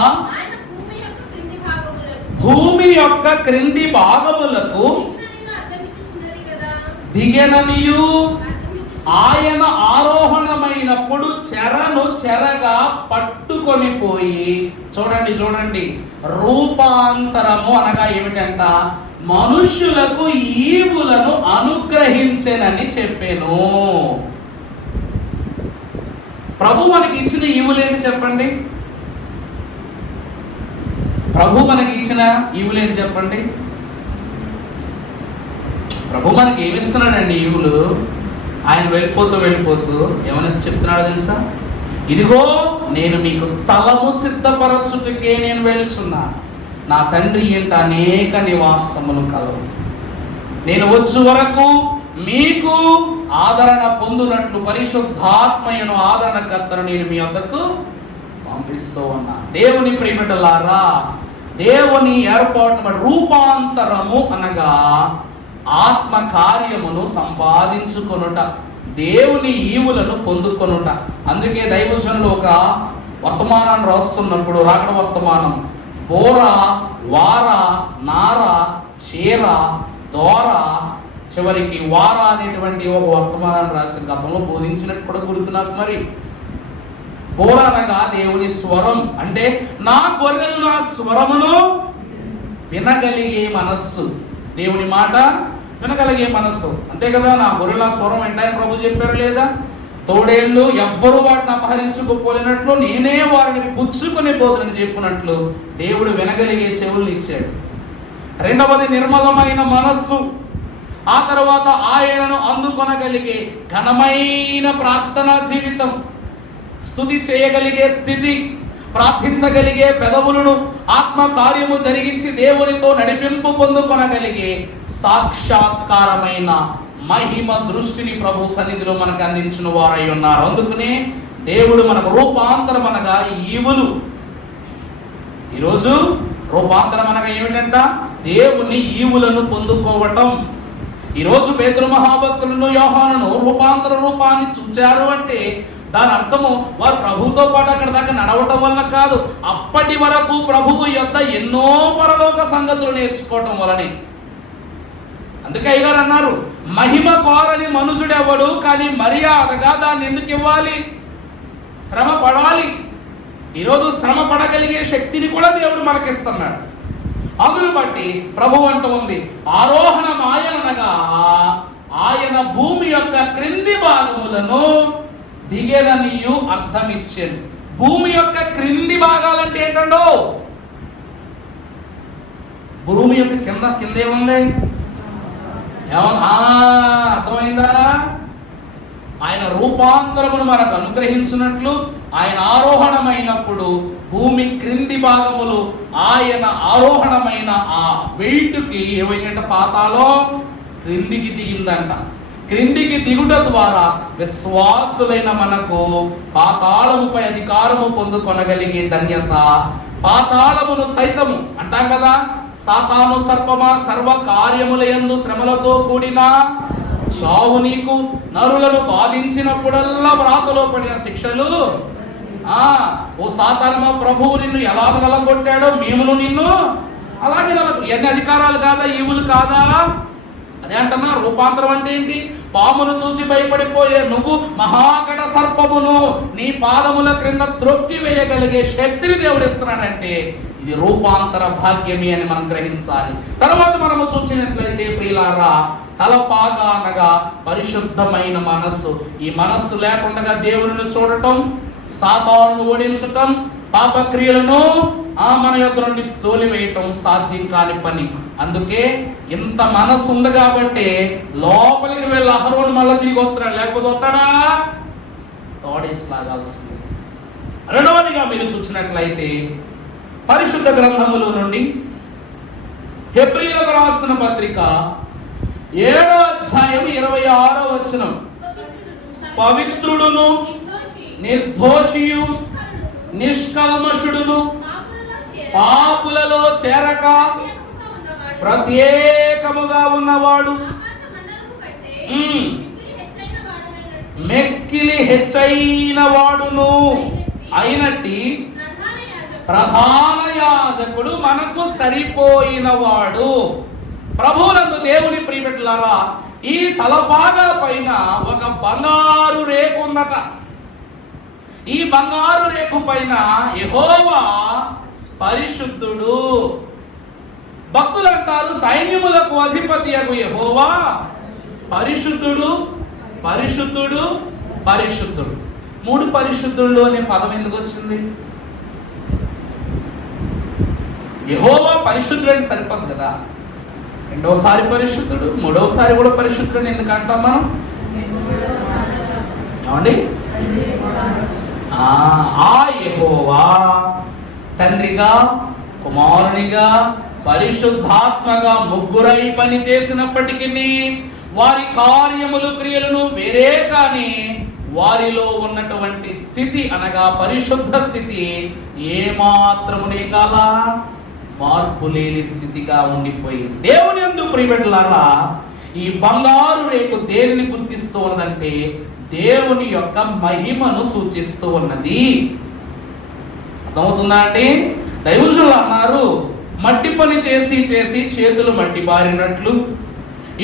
భూమి యొక్క క్రింది భాగములకు దిగెననియు ఆయన ఆరోహణమైనప్పుడు చెరగా పట్టుకొని పోయి, చూడండి రూపాంతరము అనగా ఏమిటంట? మనుష్యులకు ఈవులను అనుగ్రహించెనని చెప్పాను. ప్రభు మనకి ఇచ్చిన ఈవులేంటి చెప్పండి? ప్రభు మనకి ఇచ్చిన ఈవులేంటి చెప్పండి? ప్రభు మనకి ఏమిస్తున్నాడండి ఈవులు? ఆయన వెళ్ళిపోతూ ఏమని చెప్తున్నాడో తెలుసా? ఇదిగో నేను మీకు స్థలము సిద్ధపరచుటకే నేను వెళుచున్నాను, నా తండ్రి ఇంట అనేక నివాసములు కలవు, నేను వచ్చు వరకు మీకు ఆదరణ పొందునట్లు పరిశుద్ధాత్మయను ఆదరణకర్తను నేను మీ వద్దకు పంపిస్తూ ఉన్నా. దేవుని ప్రియబిడ్డలారా, దేవుని ఏర్పాటు రూపాంతరము అనగా ఆత్మ కార్యమును సంపాదించుకొనుట, దేవుని ఈవులను పొందుకొనుట. అందుకే దైవజనులు ఒక వర్తమానాన్ని రాస్తున్నప్పుడు, రాకడ వర్తమానం, బోర, వార, నార, చీర, దోర, చివరికి వార అనేటువంటి ఒక వర్తమానాన్ని రాసిన గతంలో బోధించినట్టు కూడా గుర్తు నాకు. మరి బోర అనగా దేవుని స్వరం, అంటే నా గొర్రెలు నా స్వరమును వినగలిగే మనస్సు, దేవుని మాట వినగలిగే మనస్సు, అంతే కదా? నా గొర్రెల స్వరం వెంటనే ప్రభు చెప్పారు లేదా? తోడేళ్ళు ఎవ్వరు వాటిని అపహరించుకోపోలేనట్లు నేనే వారిని పుచ్చుకొని పోతుని చెప్పినట్లు దేవుడు వినగలిగే చెవులు ఇచ్చాడు. రెండవది నిర్మలమైన మనస్సు, ఆ తర్వాత ఆయనను అందుకొనగలిగే ఘనమైన ప్రార్థనా జీవితం, స్తుతి చేయగలిగే స్థితి, ప్రార్థించగలిగే పెదవులను ఆత్మ కార్యము జరిగించి దేవునితో నడిపింపు పొందుకొనగలిగే సాక్షాత్కారమైన మహిమ దృష్టిని ప్రభు సన్నిధిలో మనకు అందించిన వారై ఉన్నారు. అందుకనే దేవుడు మనకు రూపాంతరం అనగా ఈవులు. ఈరోజు రూపాంతరం అనగా ఏమిటంట? దేవుని ఈవులను పొందుకోవటం. ఈరోజు పేతురు మహాభక్తులను, యోహానును రూపాంతర రూపాన్ని చూచారు అంటే దాని అర్థము వారు ప్రభువుతో పాటు అక్కడ దాకా నడవటం వల్ల కాదు, అప్పటి వరకు ప్రభువు యొద్ద ఎన్నో పరలోక సంగతులు నేర్చుకోవటం వలనే. అందుకే అయ్యగారు అన్నారు, మహిమ కోరని మనుషుడెవడు, కానీ మర్యాదగా దాన్ని ఎందుకు ఇవ్వాలి? శ్రమ పడాలి. ఈరోజు శ్రమ పడగలిగే శక్తిని కూడా దేవుడు మనకిస్తున్నాడు. అందును బట్టి ప్రభు అంటూ ఉంది, ఆరోహణం ఆయననగా ఆయన భూమి యొక్క క్రింది భాగములను దిగెననియు అర్థమిచ్చాను. భూమి యొక్క క్రింది భాగాలంటే ఏంటండో? భూమి యొక్క కింద ఏముంది? అర్థమైందా? ఆయన రూపాంతరమును మనకు అనుగ్రహించినట్లు ఆయన ఆరోహణమైనప్పుడు భూమి క్రింది భాగములు ఆయన ఆరోహణమైన ఆ వెయిట్కి ఏమైందంట, పాతాళం క్రిందికి దిగిందంట. క్రిందికి దిగుట ద్వారా విశ్వాసులైన మనకు పాతాళముపై అధికారము పొందుకొనగలిగే ధన్యత, పాతాళమును సైతము అంటాం కదా, సాతాను సర్పమా సర్వ కార్యములయందు శ్రమలతో కూడిన చావు నీకు, నరులను బాధించినప్పుడల్లా వ్రాతలో పడిన శిక్షలు. ఓ సాతానమా, ప్రభువు నిన్ను ఎలా నలగొట్టాడో మేమును నిన్ను అలాగే ఎన్ని అధికారాలు కాదా, ఈవులు కాదా? అదే అంటున్నా. రూపాంతరం అంటే ఏంటి? పామును చూసి భయపడిపోయే నువ్వు మహాకట సర్పమును నీ పాదముల క్రింద త్రొక్కి వేయగలిగే శక్తిని దేవుడు ఇస్తున్నాడంటే ఇది రూపాంతర భాగ్యమే అని మనం గ్రహించాలి. తర్వాత మనము చూసినట్లయితే ప్రియులారా, తలపాగా అనగా పరిశుద్ధమైన మనస్సు. ఈ మనస్సు లేకుండా దేవుని చూడటం, సాతానును ఓడించటం, పాపక్రియలను మన యొద్ద నుండి తోలివేయటం సాధ్యం కాని పని. అందుకే ఇంత మనస్సు ఉంది కాబట్టి లోపలికి వెళ్ళి అహరోను మళ్ళీ తిరిగి వస్తాడు, లేకపోతే వస్తాడా? తోడేసి లాగాల్సింది. రెండవదిగా మీరు చూసినట్లయితే పరిశుద్ధ గ్రంథముల నుండి హెబ్రీయులకు రాసిన పత్రిక 7వ అధ్యాయం 26వ వచనం, పవిత్రుడును నిర్దోషియు నిష్కల్మషుడును పాపులలో చేరక ప్రత్యేకముగా ఉన్నవాడు మెక్కిలి హెచ్చైన వాడును అయినట్టి ప్రధాన యాజకుడు మనకు సరిపోయిన వాడు. ప్రభువునందు దేవుని ప్రియబిడ్డలారా, ఈ తలపాగా పైన ఒక బంగారు రేకు ఉందట. ఈ బంగారు రేకు పైన యెహోవా పరిశుద్ధుడు. భక్తులు అంటారు, సైన్యములకు అధిపతి అగు యెహోవా పరిశుద్ధుడు, పరిశుద్ధుడు, పరిశుద్ధుడు. 3 పరిశుద్ధుడు అనే పదం ఎందుకు వచ్చింది? యెహోవా పరిశుద్ధుడు అని సరిపోదు కదా. రెండోసారి పరిశుద్ధుడు, మూడవసారి కూడా పరిశుద్ధుడు ఎందుకు అంటాం మనం? ఏమండి? ఆ యెహోవా తండ్రిగా, కుమారునిగా, పరిశుద్ధాత్మగా ముగ్గురై పని చేసినప్పటికీ వారి కార్యములు క్రియలను వేరే కానీ వారిలో ఉన్నటువంటి స్థితి అనగా పరిశుద్ధ స్థితి ఏమాత్రమునే కాల మార్పు లేని స్థితిగా ఉండిపోయింది. దేవుని యందు ప్రియబిడ్డలారా, ఈ బంగారు రేకు దేనిని గుర్తిస్తూ ఉన్నదంటే దేవుని యొక్క మహిమను సూచిస్తూ ఉన్నది. అర్థమవుతుందా అండి? దైవజనులు అన్నారు, మట్టి పని చేసి చేసి చేతులు మట్టి బారినట్లు,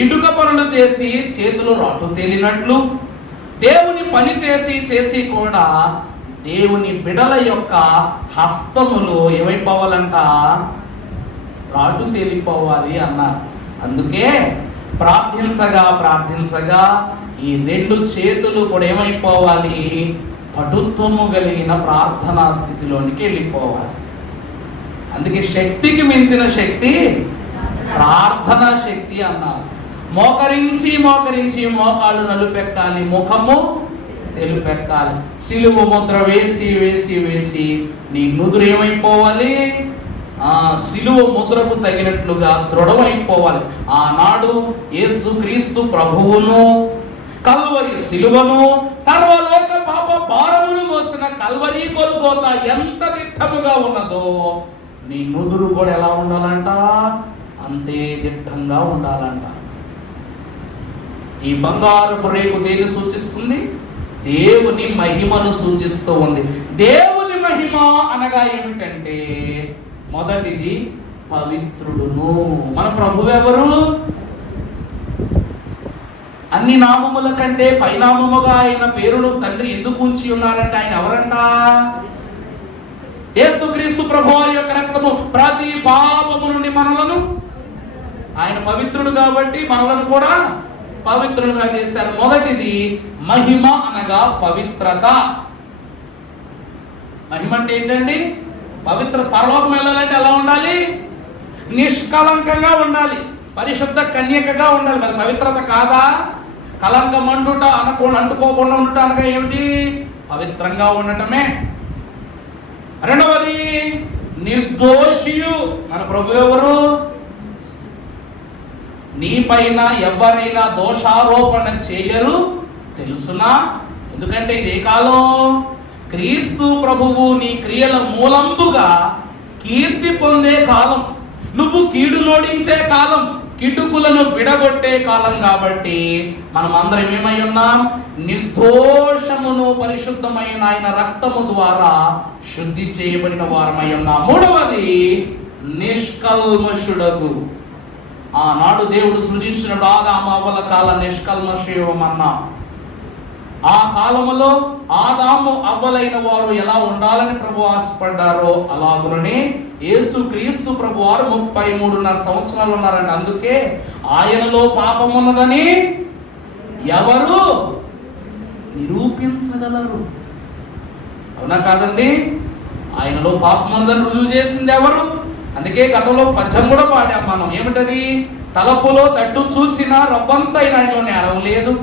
ఇటుక పనులు చేసి చేతులు రాటు తేలినట్లు, దేవుని పని చేసి చేసి కూడా దేవుని బిడల యొక్క హస్తములు ఏమైపోవాలంట? రాటు తేలిపోవాలి అన్నారు. అందుకే ప్రార్థించగా ప్రార్థించగా ఈ 2 చేతులు కూడా ఏమైపోవాలి? పటుత్వము కలిగిన ప్రార్థనా స్థితిలోనికి వెళ్ళిపోవాలి. అందుకే శక్తికి మించిన శక్తి ప్రార్థనా శక్తి అన్నారు. మోకరించి మోకరించి మోకాళ్ళు నలుపెక్కాలి, ముఖము తెలుపెక్కాలి. సిలువ ముద్ర వేసి వేసి వేసి నీ నుదురు ఏమైపోవాలి? సిలువ ముద్రకు తగినట్లుగా దృఢమైపోవాలి. ఆనాడు యేసుక్రీస్తు ప్రభువును, కల్వరి సిలువను, సర్వలోక పాప భారమును మోసిన కల్వరి గొల్గోతా ఎంత దిట్టముగా ఉన్నదో నీ నుదురు కూడా ఎలా ఉండాలంట? అంతే దిట్టంగా ఉండాలంట. ఈ బంగారపు రేకు దేన్ని సూచిస్తుంది? దేవుని మహిమను సూచిస్తూ ఉంది. దేవుని మహిమ అనగా ఏమిటంటే మొదటిది పవిత్రుడును. మన ప్రభువు ఎవరు? అన్ని నామముల కంటే పైనామముగా ఆయన పేరును తండ్రి ఎందుకు ఉంచి ఉన్నారంటే ఆయన ఎవరంట? యేసుక్రీస్తు ప్రభువారి యొక్క రక్తము ప్రతి పాపము నుండి మనలను, ఆయన పవిత్రుడు కాబట్టి మనలను కూడా పవిత్రులుగా చేశారు. మొదటిది మహిమ అనగా పవిత్రత. మహిమ అంటే ఏంటండి? పవిత్ర. పరలోకం వెళ్ళాలంటే ఎలా ఉండాలి? నిష్కలంకంగా ఉండాలి. పరిశుద్ధ కన్యకగా ఉండాలి. మరి పవిత్రత కాదా? కలంకం అంటుకోకుండా ఉండటం అనగా ఏమిటి? పవిత్రంగా ఉండటమే. రెండవది నిర్దోషియు. మన ప్రభు ఎవరు? నీ పైన ఎవరైనా దోషారోపణ చేయరు తెలుసునా? ఎందుకంటే ఇదే కాలం క్రీస్తు ప్రభువు నీ క్రియల మూలంబుగా కీర్తి పొందే కాలం, నువ్వు కీడు నోడించే కాలం, కిటుకులను విడగొట్టే కాలం. కాబట్టి మనం అందరం ఏమై ఉన్నాం? నిర్దోషమును పరిశుద్ధమైన ఆయన రక్తము ద్వారా శుద్ధి చేయబడిన వారమై ఉన్నాం. మూడవది నిష్కల్మషుడగు. ఆనాడు దేవుడు సృజించిన ఆదాము అవ్వల కాల నిష్కల్మషమన్నా. ఆ కాలములో ఆదాము అవ్వలైన వారు ఎలా ఉండాలని ప్రభు ఆశపడ్డారో అలాగుననే యేసు క్రీస్తు ప్రభు వారు 33.5 సంవత్సరాలు ఉన్నారంట. అందుకే ఆయనలో పాపం ఉన్నదని ఎవరు నిరూపించగలరు? అవునా కాదండి? ఆయనలో పాపం ఉన్నదని రుజువు చేసింది ఎవరు? అందుకే గతంలో పద్యం కూడా పాడాం మనం. ఏమిటది? తలపులో తట్టు చూచినా రవ్వంతైన ఆయనలో నేరం లేదు.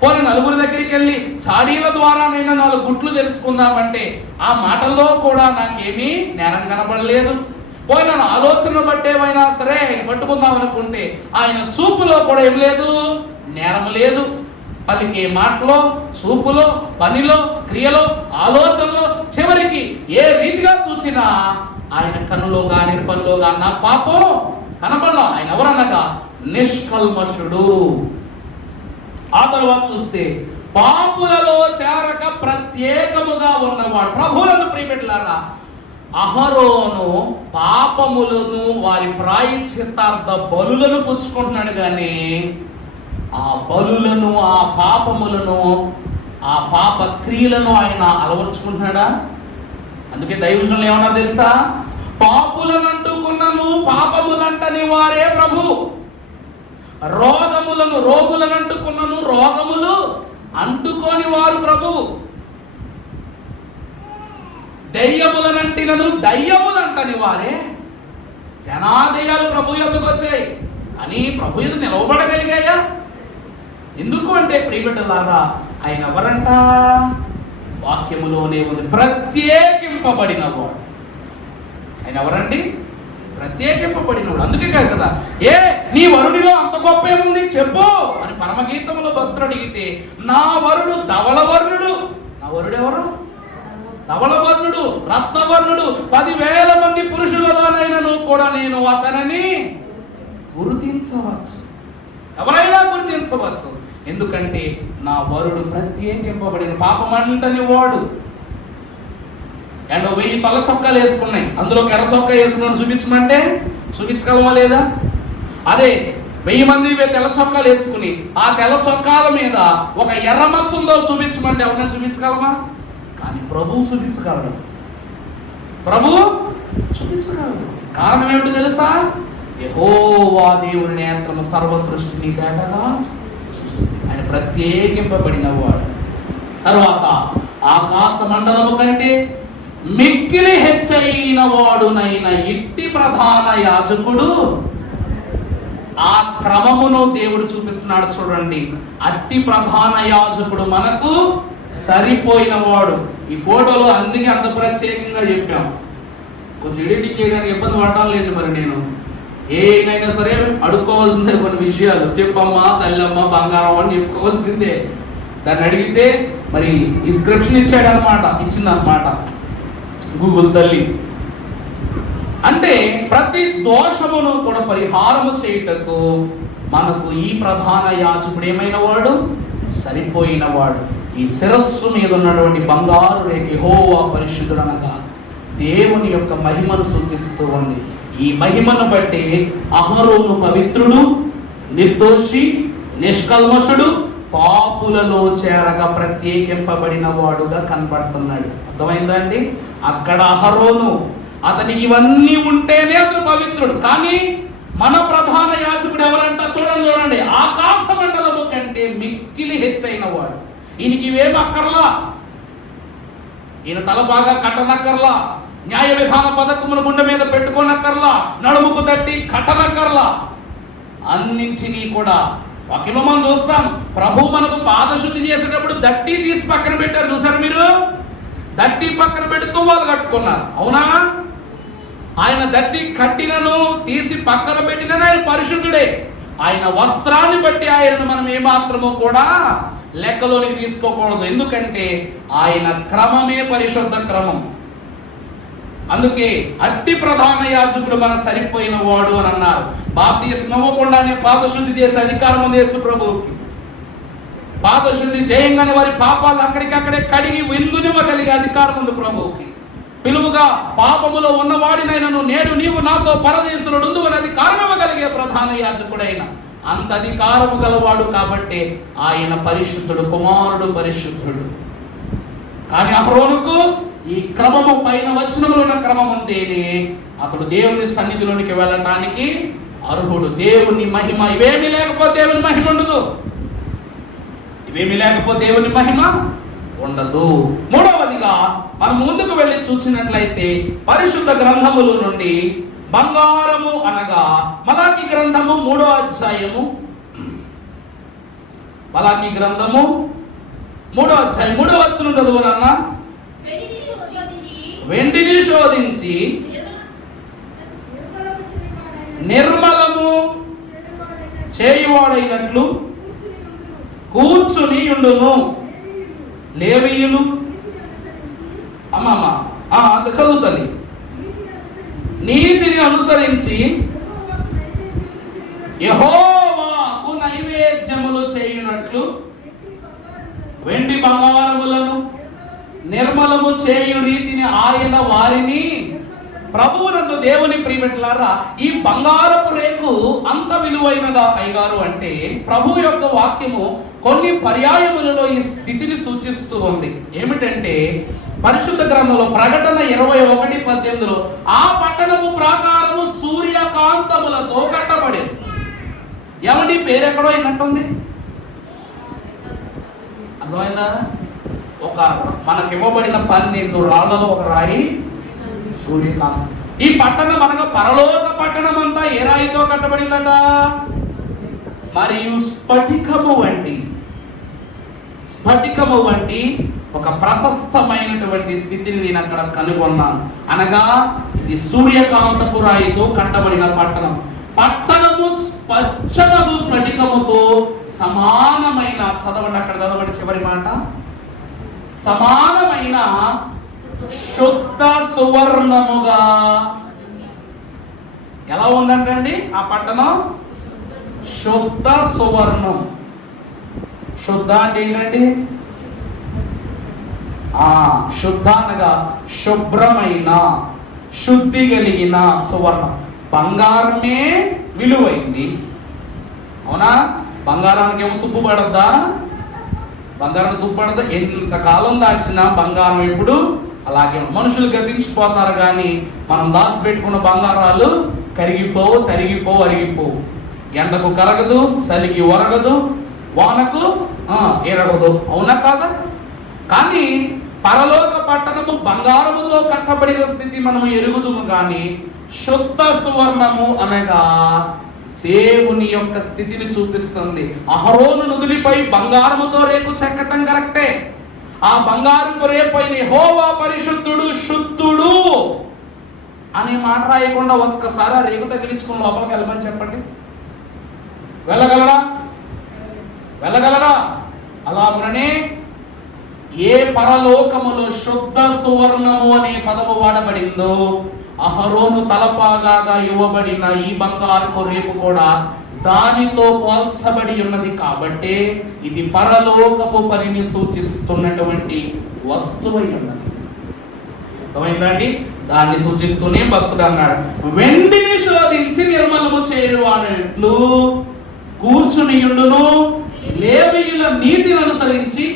పోనీ నలుగురి దగ్గరికి వెళ్ళి చాడీల ద్వారానైనా 4 గుట్లు తెలుసుకుందామంటే ఆ మాటల్లో కూడా నాకేమీ నేరం కనబడలేదు. పోయి నన్ను ఆలోచన బట్టేమైనా సరే ఆయన పట్టుకుందాం అనుకుంటే ఆయన చూపులో కూడా ఏం లేదు, నేరం లేదు. పలికే మాటలో, చూపులో, పనిలో, క్రియలో, ఆలోచనలో, చివరికి ఏ రీతిగా చూచినా ఆయన కన్నులో గాని పనిలో గాని నా పాపం కనబడలా. ఆయన ఎవరనగా నిష్కల్మషుడు. ఆ తర్వాత చూస్తే పాపులలో చేరక ప్రత్యేకముగా ఉన్నవాడు. ప్రభువులను ప్రియబిడ్డలారా, అహరోను పాపములను వారి ప్రాయశ్చిత్తార్థ బలులను పుచ్చుకుంటున్నాడు, కానీ ఆ బలులను, ఆ పాపములను, ఆ పాప క్రియలను ఆయన అలవర్చుకుంటున్నాడా? అందుకే దైవజనులు ఏమన్నారు తెలుసా? పాపులను అంటుకున్నను పాపములంటని వారే ప్రభు, రోగులను అంటుకున్నను రోగములు అంటుకొని వారు ప్రభు, దయ్యములనంటినను దయ్యములంటని వారే. శనాదయ్యాలు ప్రభు ఎందుకు వచ్చాయి అని ప్రభు ఎదురు నిలవబడగలిగాయా? ఎందుకు అంటే ప్రియబిడ్డలారా, ఆయన ఎవరంట? వాక్యములోనే ఉంది, ప్రత్యేకింపబడినవాడు. ఆయన ఎవరండి? ప్రత్యేకింపబడినవాడు. అందుకే కాదు కదా, ఏ నీ వరుడిలో అంత గొప్ప ఏముంది చెప్పు అని పరమగీతములో భక్తుడు అడిగితే, నా వరుడు ధవళవర్ణుడు. నా వరుడు ఎవరు? ధవళవర్ణుడు, రత్నవర్ణుడు. 10,000 మంది పురుషులలోనైనాను కూడా నేను అతనిని గుర్తించవచ్చు. ఎవరైనా గుర్తించవచ్చు. ఎందుకంటే నా వరుడు ప్రత్యేకింపబడిన పాపమంటని వాడు. అండ్ 1000 తల చొక్కాలు వేసుకున్నాయి, అందులోకి ఎర్ర చొక్కా వేసుకున్నాడు చూపించమంటే చూపించగలమా లేదా? అదే 1000 మంది తెల్ల చొక్కాలు వేసుకుని ఆ తెల్ల చొక్కాల మీద ఒక ఎర్ర మచ్చ ఉందో చూపించమంటే ఎవరైనా చూపించగలమా? కానీ ప్రభువు చూపించగలడు. ప్రభువు చూపించగలడు. కారణం ఏమిటి తెలుసా? యెహోవా దేవుని నేత్రము సర్వ సృష్టిని తేటగా చూస్తుంది. ఆయన ప్రత్యేకింపబడిన వాడు. తర్వాత ఆకాశ మండలము కంటే మిక్కిలి హెచ్చైన వాడునైన ఇట్టి ప్రధాన యాజకుడు. ఆ క్రమమును దేవుడు చూపిస్తున్నాడు చూడండి. అట్టి ప్రధాన యాజకుడు మనకు సరిపోయిన వాడు. ఈ ఫోటోలో అందుకే అంత ప్రత్యేకంగా చెప్పాం. కొంచెం ఎడిటింగ్ చేయడానికి ఇబ్బంది పడటం లేదు. మరి నేను ఏమైనా సరే అడుక్కోవాల్సిందే కొన్ని విషయాలు. చెప్పమ్మ, తల్లమ్మ, బంగారం అని చెప్పుకోవాల్సిందే. దాన్ని అడిగితే మరి ఇన్స్క్రిప్షన్ ఇచ్చిందనమాట గూగుల్ తల్లి. అంటే ప్రతి దోషమును కూడా పరిహారము చేయుటకు మనకు ఈ ప్రధాన యాజకుడు ఏమైన వాడు, సరిపోయిన వాడు. ఈ శిరస్సు మీద ఉన్నటువంటి బంగారు రేఖ యెహోవా పరిశుద్ధుడు అనగా దేవుని యొక్క మహిమను సూచిస్తూ ఉంది. ఈ మహిమను బట్టి అహరోను పవిత్రుడు, నిర్దోషి, నిష్కల్మషుడు, పాపులలో చేరగా ప్రత్యేకింపబడిన వాడుగా కనబడుతున్నాడు. అర్థమైందా అండి? అక్కడ అహరోను, అతనికి ఇవన్నీ ఉంటేనే అతను పవిత్రుడు. కానీ మన ప్రధాన యాజకుడు ఎవరంట? చూడండి, ఆకాశ మండలము కంటే మిక్కిలి హెచ్చైన వాడు. ఈయనకి ఇవేమి అక్కర్లా, ఈయన తల బాగా కట్టనక్కర్లా, న్యాయ విధాన పథకమును గుండె మీద పెట్టుకోనక్కర్లా, నడుముకు తట్టి కట్టనక్కర్లా. అన్నింటినీ కూడా వాక్యంలో మనం చూస్తాం. ప్రభు మనకు పాదశుద్ధి చేసేటప్పుడు దట్టి తీసి పక్కన పెట్టారు, చూసారు మీరు? దట్టి పక్కన పెట్టి తువ్వాలు కట్టుకున్నారు, అవునా? ఆయన దట్టి కట్టినను తీసి పక్కన పెట్టినను ఆయన పరిశుద్ధుడే. ఆయన వస్త్రాన్ని బట్టి ఆయనను మనం ఏమాత్రము కూడా లెక్కలోనికి తీసుకోకూడదు. ఎందుకంటే ఆయన క్రమమే పరిశుద్ధ క్రమం. అందుకే అట్టి ప్రధాన యాజకుడు మన సరిపోయిన వాడు అని అన్నారు. బాప్తిస్మం ఇవ్వకుండానే పాదశుద్ధి చేసే అధికారం ఉంది యేసు ప్రభువుకి. పాదశుద్ధి చేయంగానే వారి పాపాలు అక్కడికక్కడే కడిగి విందునివ్వగలిగే అధికారం ఉంది ప్రభువుకి. పిలువుగా పాపములో ఉన్నవాడినైనను నేడు నీవు నాతో పరదేశుడు అని అధికారం ఇవ్వగలిగే ప్రధాన యాజకుడైన అంత అధికారము గలవాడు కాబట్టి ఆయన పరిశుద్ధుడు, కుమారుడు పరిశుద్ధుడు. కానీ అహరోనుకు ఈ క్రమము, పైన వచనములో ఉన్న క్రమం ఉంటేనే అతడు దేవుని సన్నిధిలోనికి వెళ్ళటానికి అర్హుడు. దేవుని మహిమ, ఇవేమీ లేకపోతే దేవుని మహిమ ఉండదు. ఇవేమీ లేకపోతే దేవుని మహిమ ఉండదు. మూడవదిగా మనం ముందుకు వెళ్ళి చూసినట్లయితే పరిశుద్ధ గ్రంథముల నుండి బంగారము అనగా మలాకి గ్రంథము 3వ అధ్యాయము, మలాకి గ్రంథము 3వ అధ్యాయం 3వ వచనం చదువునన్నా. వెండిని శోధించి నిర్మలము చేయువాడైనట్లు కూర్చుని ఉండును. లేవీయులు అమ్మమ్మ అంత చదువుతుంది. నీతిని అనుసరించి యెహోవాకు నైవేద్యములు చేయునట్లు వెండి బంగారములను నిర్మలము చేయు రీతిని ఆయన వారిని. ప్రభువునందు దేవుని ప్రియమిట్లారా, ఈ బంగారపు రేకు అంత విలువైనదా అయ్యగారు అంటే ప్రభు యొక్క వాక్యము కొన్ని పర్యాయములలో ఈ స్థితిని సూచిస్తూ ఉంది. ఏమిటంటే పరిశుద్ధ గ్రంథంలో ప్రకటన 21:18 ఆ పట్టణము ప్రాకారము సూర్యకాంతములతో కట్టబడి. ఏమండి పేరెక్కడో అయినట్టుంది, అర్థమైందా? ఒక మనకి ఇవ్వబడిన 12 రాళ్లలో ఒక రాయి సూర్యకాంతం. ఈ పట్టణం అనగా పరలోక పట్టణం అంతా ఏ రాయితో కట్టబడిందట? మరియు స్ఫటికము వంటి ఒక ప్రశస్తమైనటువంటి స్థితిని నేను అక్కడ కనుగొన్నాను. అనగా ఇది సూర్యకాంతపు రాయితో కట్టబడిన పట్టణం. పట్టణము పచ్చమగు స్ఫటికముతో సమానమైన, చదవండి అక్కడ చదవండి చివరి మాట, సమానమైన శుద్ధ సువర్ణముగా. ఎలా ఉందంటండి ఆ పట్టణం? శుద్ధ సువర్ణం. శుద్ధ అంటే ఏంటండి? శుద్ధ అనగా శుభ్రమైన, శుద్ధి కలిగిన సువర్ణం. బంగారమే విలువైంది, అవునా? బంగారానికి ఏమో తుప్పు పడద్దా? బంగారం తుప్పు పడదా? ఎంతకాలం దాచినా బంగారం ఎప్పుడు అలాగే. మనుషులు గతించిపోతారు కానీ మనం దాచిపెట్టుకున్న బంగారాలు కరిగిపోవు, తరిగిపోవు, అరిగిపోవు. ఎండకు కరగదు, చలికి ఒరగదు, వానకు ఎరగదు, అవునా కాదా? కానీ పరలోక పట్టణము బంగారముతో కట్టబడిన స్థితి మనము ఎరుగుదుము. కానీ శుద్ధ సువర్ణము అనగా దేవుని యొక్క స్థితిని చూపిస్తుంది. అహరోను నుదులిపై బంగారముతో రేకు చెక్కటం కరెక్టే. ఆ బంగారపు రేపైన యెహోవా పరిశుద్ధుడు, శుద్ధుడు అనే మాట రాయకుండా ఒక్కసారి ఆ రేకు తగిలించుకుని లోపలికి వెళ్ళమని చెప్పండి. వెళ్ళగలరా? అలాగనే ఏ పరలోకములో శుద్ధ సువర్ణము అనే పదము వాడబడిందో అహరోను తలపాగా ఇవ్వబడిన ఈ బంగారపు రేపు కూడా దానితో పోల్చబడి ఉన్నది. కాబట్టి ఇది పరలోకపు పనిని సూచిస్తున్నటువంటి వస్తువై ఉన్నది. అర్థమైందండి? దాన్ని సూచిస్తూనే భక్తుడు అన్నాడు, వెండిని శోధించి నిర్మలము చేయువాడెట్లు కూర్చుని ఉండును. లేవీయుల నీతిని అనుసరించి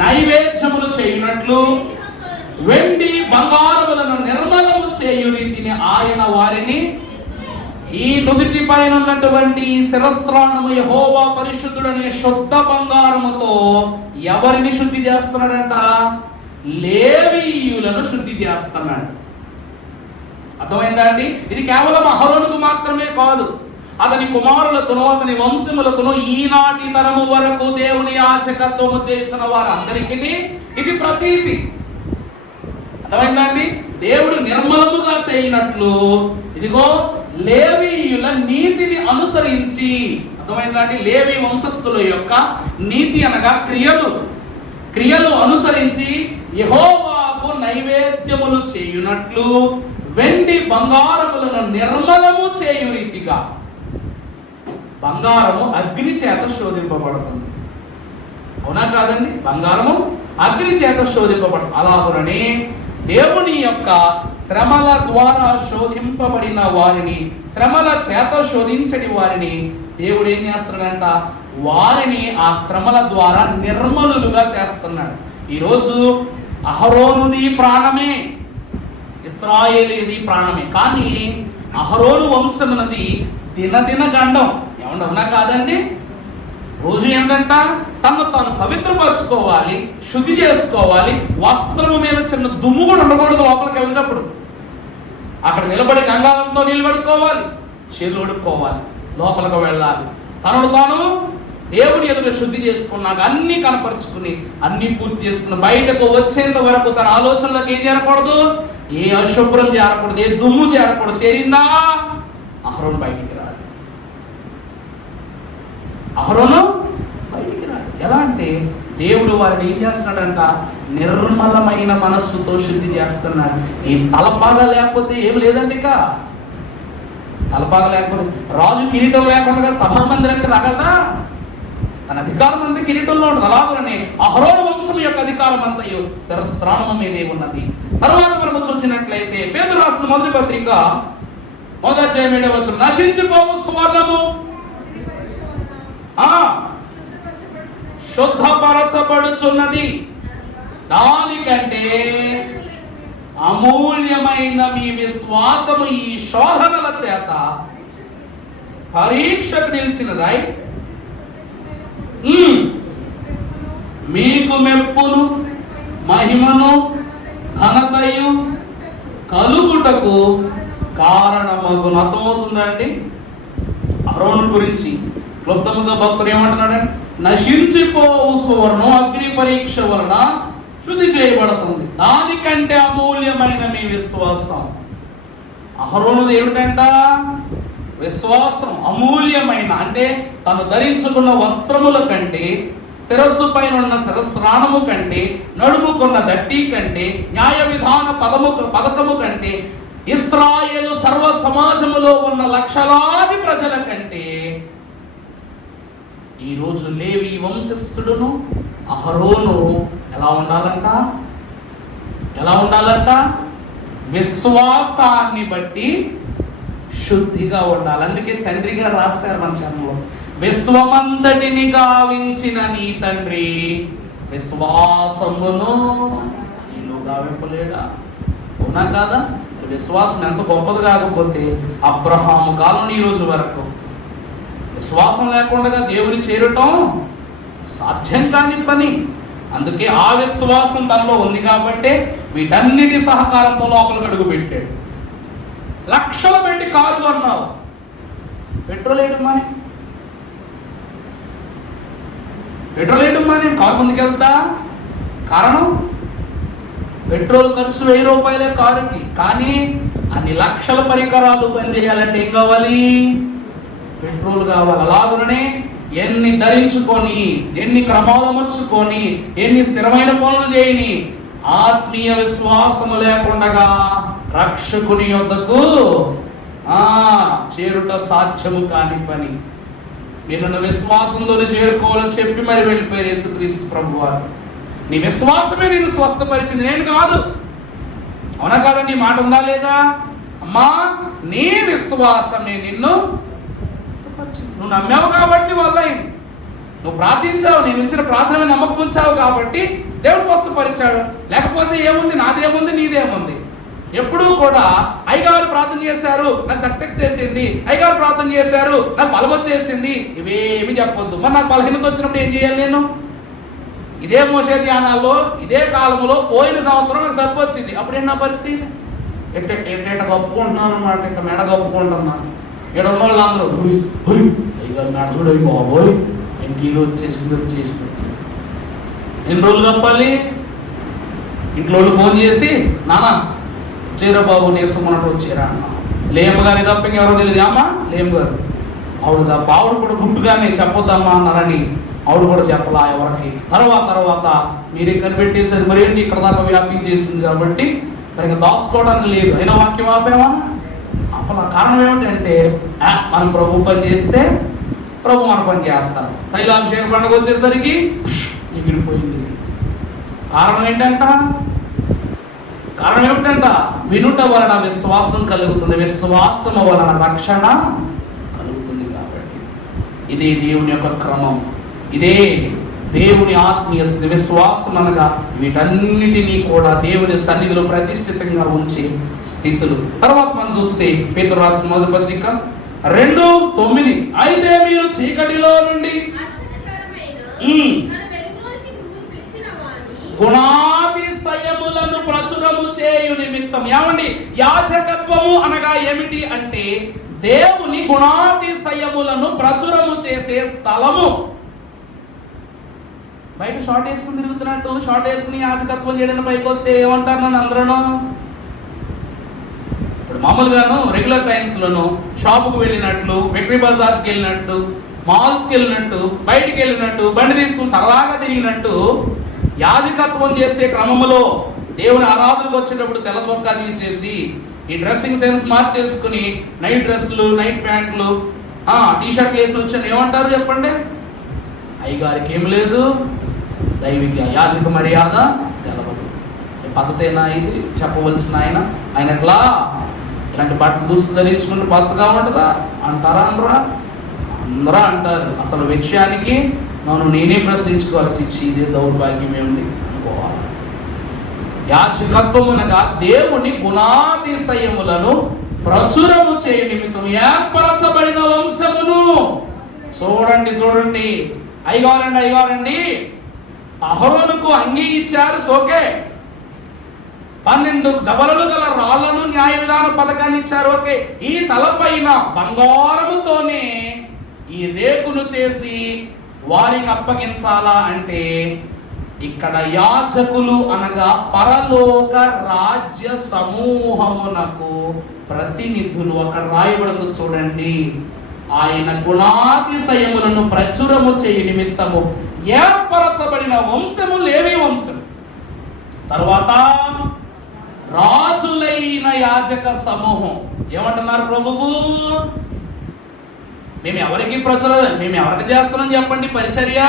నైవేద్యములు చేయునట్లు వెండి బంగారములను నిర్మలము చేయు రీతిని ఆయన వారిని. ఈ నుదుటి పైన ఉన్నటువంటి శిరస్త్రాణము యెహోవా పరిశుద్ధుడనే శుద్ధ బంగారముతో ఎవరిని శుద్ధి చేస్తున్నాడంట? లేవీయులను శుద్ధి చేస్తున్నాడు. అర్థమైందా అండి? ఇది కేవలం అహరోనుకు మాత్రమే కాదు, అతని కుమారులకును అతని వంశములకును ఈనాటి తరము వరకు దేవుని యాజకత్వము చేయించిన వారందరికీ ఇది ప్రతీతి. అర్థమైందండి? దేవుడు నిర్మలముగా చేయనట్లు ఇదిగో లేవీయుల నీతిని అనుసరించి, అర్థమైందండి? లేవి వంశస్థుల యొక్క నీతి అనగా క్రియలు అనుసరించి యెహోవాకు నైవేద్యములు చేయునట్లు వెండి బంగారములను నిర్మలము చేయు రీతిగా. బంగారము అగ్ని చేత శోధింపబడుతుంది, అవునా కాదండి? బంగారము అగ్ని చేత శోధింపబడుతుంది. అలాగనే దేవుని యొక్క శ్రమల ద్వారా శోధింపబడిన వారిని, శ్రమల చేత శోధించని వారిని దేవుడు ఏం చేస్తున్నాడంట? వారిని ఆ శ్రమల ద్వారా నిర్మలులుగా చేస్తున్నాడు. ఈరోజు అహరోనుది ప్రాణమే, ఇశ్రాయేలీది ప్రాణమే, కానీ అహరోను వంశమునది దినదిన గండం. ఏమన్నా అవునా కాదండి? రోజు ఏంటంట? తను తాను పవిత్రపరచుకోవాలి, శుద్ధి చేసుకోవాలి. వస్త్రము మీద చిన్న దుమ్ము కూడా ఉండకూడదు. లోపలికి వెళ్ళినప్పుడు అక్కడ నిలబడి గంగాళంతో నిలబడుకోవాలి, చేతులు కడుక్కోవాలి, లోపలికి వెళ్ళాలి. తనను తాను దేవుని ఎదుట శుద్ధి చేసుకున్నాక అన్ని కనపరుచుకుని అన్ని పూర్తి చేసుకుని బయటకు వచ్చేంత వరకు తన ఆలోచనలకు ఏం చేరకూడదు, ఏ అశుభ్రం చేరకూడదు, ఏ దుమ్ము చేరకూడదు. చేరిందా అహరోను బయటికి రాడు. అహరోను బయటికి రాడు. ఎలా అంటే దేవుడు వారిని ఏం చేస్తున్నాడంట? నిర్మలమైన మనస్సుతో శుద్ధి చేస్తున్నాడు. ఈ తలపాగా లేకపోతే ఏం లేదండి. ఇక తలపాగా లేకపోతే రాజు కిరీటం లేకుండా సభా మందిరానికి రాగలదా? తన అధికారం అంతా కిరీటంలో ఉంటుంది. అలాగనే అహరోను వంశం యొక్క అధికారం అంతయు శిరస్త్రాణము మీదే ఉన్నది. తర్వాత మనము చూసినట్లయితే పేతురు రాసిన మొదటి పత్రిక 1:7 నశించిపోవు సువర్ణము శుద్ధపరచబడుచున్నది, దానికంటే అమూల్యమైన మీ విశ్వాసము ఈ శోధనల చేత పరీక్షకు నిలిచినదై మీకు మెప్పును మహిమను ఘనతయు కలుగుటకు కారణమగును. అర్థమవుతుందండి? అహరోను గురించి క్లుప్తముగా భక్తుడు ఏమంటున్నాడంటే, నశించిపోవు సువర్ణం అగ్ని పరీక్ష వలన శుద్ధి చేయబడుతుంది, దానికంటే అమూల్యమైన మీ విశ్వాసం. అహరోనుది ఏమిటంట? విశ్వాసం. అమూల్యమైన అంటే తను ధరించుకున్న వస్త్రముల కంటే, శిరస్సు పైన ఉన్న శిరస్రాణము కంటే, నడుముకున్న దట్టి కంటే, న్యాయ విధాన పథకము కంటే, ఇశ్రాయేలు సర్వ సమాజములో ఉన్న లక్షలాది ప్రజల కంటే ఈరోజు లేవి వంశస్థుడును అహరోను ఎలా ఉండాలంట? విశ్వాసాన్ని బట్టి శుద్ధిగా ఉండాలి. అందుకే తండ్రి గారు రాశారు మన చర్మలో, విశ్వమంతటిని గావించిన నీ తండ్రి విశ్వాసమును నీలో గావింపలేడా? అవునా కాదా? విశ్వాసం ఎంత గొప్పది కాకపోతే అబ్రహాము కాలం ఈ రోజు వరకు విశ్వాసం లేకుండా దేవుని చేరటం సాధ్యం కాని పని. అందుకే ఆ విశ్వాసం తనలో ఉంది కాబట్టి వీటన్నిటి సహకారంతో లోపలికి అడుగు పెట్టాడు. లక్షలు పెట్టి కారు అన్నావు, పెట్రోల్ వేయడం మానే కారు ముందుకెళ్తా. కారణం పెట్రోల్ ఖర్చు 1000 రూపాయలే కారుకి, కానీ అన్ని లక్షల పరికరాలు పనిచేయాలంటే ఏం కావాలి? పెట్రోల్ కావాలి. అలాగనే ఎన్ని ధరించుకొని, ఎన్ని క్రమాలు అమర్చుకొని, ఎన్ని స్థిరమైన పనులు చేయని ఆత్మీయ విశ్వాసము లేకుండా రక్షకుని యొద్దకు చేరుట సాధ్యము కాని పని. నేను విశ్వాసంతోనే చేరుకోవాలని చెప్పి మరి వెళ్ళిపోయారు యేసుక్రీస్తు ప్రభు వారు. నీ విశ్వాసమే నిన్ను స్వస్థపరిచింది, నేను కాదు. అవునా కాదండి? ఈ మాట ఉందా లేదా? అమ్మా, నీ విశ్వాసమే నిన్ను స్వస్థపరిచింది. నువ్వు నమ్మావు కాబట్టి వల్ల నువ్వు ప్రార్థించావు, నేను ఇచ్చిన ప్రార్థన నమ్మకం ఉంచావు కాబట్టి దేవుడు స్వస్థపరిచాడు. లేకపోతే ఏముంది? నాదేముంది, నీదేముంది? ఎప్పుడూ కూడా అయ్యగారు ప్రార్థన చేశారు నాకు శక్తి చేసింది, అయ్యగారు ప్రార్థన చేశారు నాకు బలం వచ్చేసింది, ఇవేమి చెప్పొద్దు. మరి నాకు బలహీనత వచ్చినప్పుడు ఏం చేయాలి? నేను ఇదే మోసే ధ్యానాల్లో ఇదే కాలంలో పోయిన సంవత్సరం నాకు సరిపోచ్చింది. అప్పుడు ఏంటి నా పరిస్థితి? ఎట్ట కప్పుకుంటున్నాను అన్నమాట, ఇట్ట మెడ కప్పుకుంటున్నాను. ఇక్కడ ఉన్న వాళ్ళందరూ అయ్యగారు మేడ చూడ బాబోయ్ ఇంకీలో వచ్చేసింది. ఎన్ని రోజులు కప్పాలి? ఇంట్లో ఫోన్ చేసి నాన్న చేరా బాబు నీరసం ఉన్నట్టు వచ్చారా అన్న. లేమ్మ గారి తప్ప ఇంకెవరో తెలియదు. అమ్మా లేమ్మ గారు ఆవిడ తప్ప ఆవిడ కూడా గుట్టుగానే చెప్పొద్దమ్మా అన్నారని ఆవిడ కూడా చెప్పలా ఎవరికి. తర్వాత మీరే కనిపెట్టేసారు. మరేంటి ఇక్కడ దాకా వ్యాపించేసింది కాబట్టి మరి ఇంకా దాచుకోవడానికి లేదు. అయినా వాక్యం ఆపేమా? అసలు కారణం ఏమిటంటే మనం ప్రభు పని చేస్తే ప్రభు మన పని చేస్తారు. తైలాభిషేక పండుగ వచ్చేసరికి ఎగిరిపోయింది. కారణం ఏమిటంట? వినుట వలన విశ్వాసం కలుగుతుంది, విశ్వాసం వలన రక్షణ కలుగుతుంది. కాబట్టి ఇదే దేవుని యొక్క క్రమం, ఇదే దేవుని ఆత్మీయ విశ్వాసం అనగా వీటన్నిటినీ కూడా దేవుని సన్నిధిలో ప్రతిష్ఠితంగా ఉంచే స్థితులు. తర్వాత మనం చూస్తే పేతురు రాసిన మొదటి పత్రిక 2:9 అయితే మీరు చీకటిలో నుండి గుణాతిశయములను ప్రచురము చేయు నిమిత్తం. ఏమండి, యాజకత్వము అనగా ఏమిటి అంటే దేవుని గుణాతిశయములను ప్రచురము చేసే స్థలము. బయట షార్ట్ వేసుకుని తిరుగుతున్నట్టు షార్ట్ వేసుకుని యాజకత్వం చేయడానికి పైకి వస్తే ఏమంటారు నన్ను అందరూ? ఇప్పుడు మామూలుగాను రెగ్యులర్ టైమ్స్లోను షాపుకు వెళ్ళినట్లు, వెక్రీ బజార్స్కి వెళ్ళినట్టు, మాల్స్కి వెళ్ళినట్టు, బయటికి వెళ్ళినట్టు, బండి తీసుకుని సరదాగా తిరిగినట్టు యాజకత్వం చేసే క్రమంలో దేవుని ఆరాధనకు వచ్చేటప్పుడు తెల్ల చొక్కా తీసేసి ఈ డ్రెస్సింగ్ సెన్స్ మార్చేసుకుని నైట్ డ్రెస్సులు, నైట్ ప్యాంట్లు, టీషర్ట్లు వేసి వచ్చాను ఏమంటారు చెప్పండి? అయ్యగారికి ఏం లేదు, దైవిక యాజక మర్యాద తెలవదు. పద్ధతేనా ఇది చెప్పవలసిన? ఆయన ఎట్లా ఇలాంటి బట్టలు దుస్తులు ధరించుకుంటూ పద్ధతిగా ఉంటుందా అంటారా? అనరా? అందరూ అంటారు. అసలు విషయానికి నేనే ప్రశ్నించుకోవాలి. చిచ్చి ఇదే దౌర్భాగ్యం ఏమిటి అనుకోవాలి. యాజకత్వం అనగా దేవుని గుణాతిశయములను ప్రచురము చేయ నిమిత్తం ఏర్పరచబడిన వంశమును. చూడండి అయ్యగారండి అహరోనుకు అంగీ ఇచ్చారు, సోకే. 12 జబలులు గల రాళ్లను న్యాయ విధాన పథకాన్ని ఇచ్చారు, ఓకే. ఈ తలపైన బంగారముతోనే ఈ రేకును చేసి వారికి అప్పగించాలా అంటే ఇక్కడ యాజకులు అనగా పరలోక రాజ్య సమూహమునకు ప్రతినిధులు. అక్కడ రాయబడింది చూడండి, ఆయన గుణాతిశయములను ప్రచురము చేయ నిమిత్తము ఏర్పరచబడిన వంశము లేవి వంశం. తర్వాత రాజులైన యాజక సమూహం. ఏమంటున్నారు ప్రభువు? మేము ఎవరికి చేస్తున్నాం చెప్పండి పరిచర్య?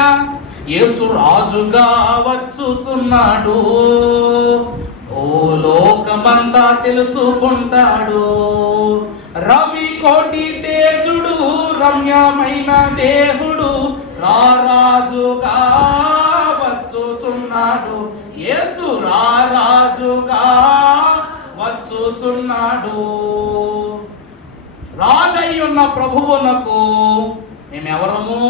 యేసు రాజుగా వచ్చుచున్నాడు, ఓ లోకమంతా తెలుసుకుంటాడు. రవి కోటి తేజుడు, రమ్యమైన దేహుడు, రారాజుగా వచ్చుచున్నాడు. యేసు రారాజుగా వచ్చుచున్నాడు. రాజై ఉన్న ప్రభువునకు మేమెవరము?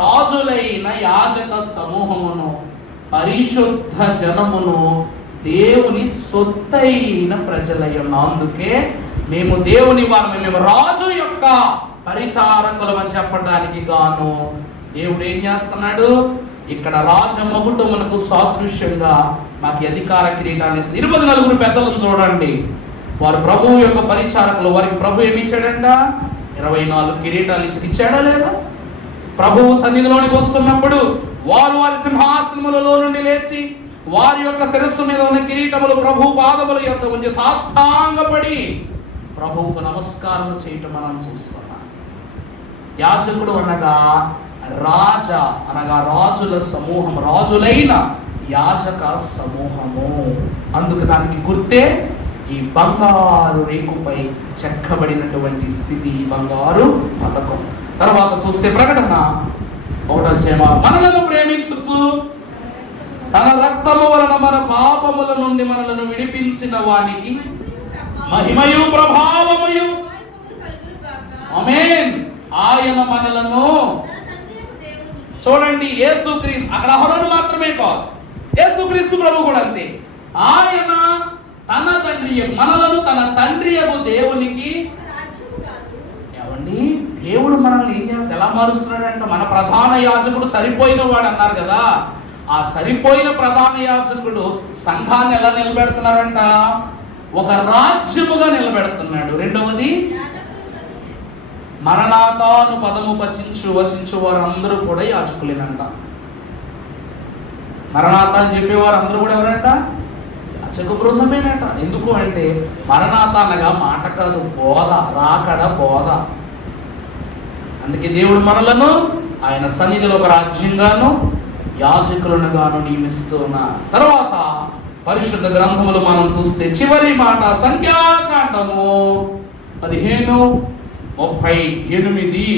రాజులైన యాజక సమూహమును, పరిశుద్ధ జనమును, దేవుని సొత్తైన ప్రజలయ్యున్న. అందుకే మేము దేవుని వారమే, మేము రాజు యొక్క పరిచారకులం అని చెప్పడానికి గాను దేవుడు ఏం చేస్తున్నాడు? ఇక్కడ రాజమగుటమునకు సాదృశ్యంగా మాకు అధికార కిరీటాన్ని 24 పెద్దలను చూడండి. వారు ప్రభువు యొక్క పరిచారకులు. వారికి ప్రభు ఏమి ఇచ్చాడంట? 24 కిరీటాలు ఇచ్చాడా లేదా? ప్రభువు సన్నిధిలోనికి వస్తున్నప్పుడు వారు వారి సింహాసనములలో నుండి లేచి వారి యొక్క శిరస్సు మీద ఉన్న కిరీటములు ప్రభు పాదముల యొద్ద ఉంచి సాష్టాంగపడి ప్రభువుకు నమస్కారం చేయటం మనం చూస్తున్నాం. యాజకుడు అనగా రాజుల సమూహం, రాజులైన యాజక సమూహము. అందుకు దానికి గుర్తే ఈ బంగారు రేకుపై చెక్కబడినటువంటి స్థితి, బంగారు పథకం. తర్వాత చూస్తే ప్రకటన 1:6 మనలను ప్రేమించుచు తన రక్తము వలన మన పాపముల నుండి మనలను విడిపించిన వానికి మహిమయు ప్రభావముయు ఆమేన్. ఆయన మనలను చూడండి, యేసుక్రీస్తు, అక్కడ అహరోను మాత్రమే కాదు, యేసుక్రీస్తు ప్రభు కూడా అంతే. ఆయన తన తండ్రి మనలను తన తండ్రి అగు దేవునికి ఏమండి, దేవుడు మనల్ని ఏం చేస్తాడు, ఎలా మారుస్తున్నాడంట? మన ప్రధాన యాజకుడు సరిపోయిన వాడు అన్నారు కదా, ఆ సరిపోయిన ప్రధాన యాజకుడు సంఘాన్ని ఎలా నిలబెడుతున్నారంట? ఒక రాజ్యముగా నిలబెడుతున్నాడు. రెండవది, మరణాతాను పదము వచించు వారందరూ కూడా యాజకులేనంట. మరణాత అని చెప్పేవారు అందరూ కూడా ఎవరంట? యాజక బృందమేనట. ఎందుకు అంటే మరణాత అనగా మాట కాదు, బోధ, రాకడ బోధ. అందుకే దేవుడు మనలను ఆయన సన్నిధిలో ఒక రాజ్యంగాను యాజకులను గాను నియమిస్తున్నారు. తర్వాత పరిశుద్ధ గ్రంథములు మనం చూస్తే చివరి మాట సంఖ్యాకాండము 15:38.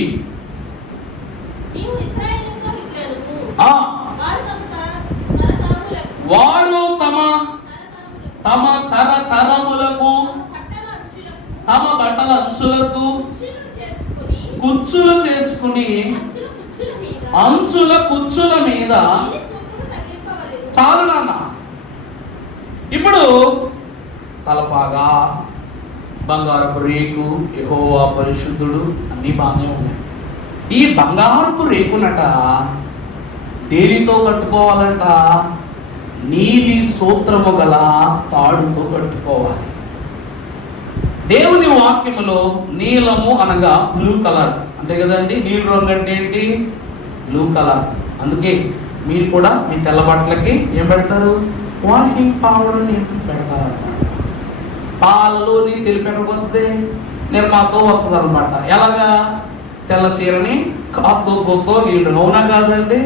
వారు తమ తరతరములకు తమ బట్టల అంచులకు కుచ్చులు చేసుకుని అంచుల కుచ్చుల మీద. చాలు నాన్న. ఇప్పుడు తలపాగా, బంగారపు రేకు, యెహోవా పరిశుద్ధుడు అన్నీ బాగానే ఉన్నాయి. ఈ బంగారపు రేకునట దేనితో కట్టుకోవాలంట? నీలి సూత్రము గల తాడుతో కట్టుకోవాలి. దేవుని వాక్యములో నీలము అనగా బ్లూ కలర్, అంతే కదండి. నీలి రంగు అంటే ఏంటి? Blue colour. అందుకే మీరు కూడా మీ తెల్ల బట్టలకి ఏం పెడతారు? Washing powder పెడతారన్నమాట. పాలలోని తెలిపెట్టకపోతే నిర్మాతో వస్తుంది అనమాట. ఎలాగా? తెల్ల చీరని కాతో గొత్తో నీళ్ళు. అవునా కాదండి?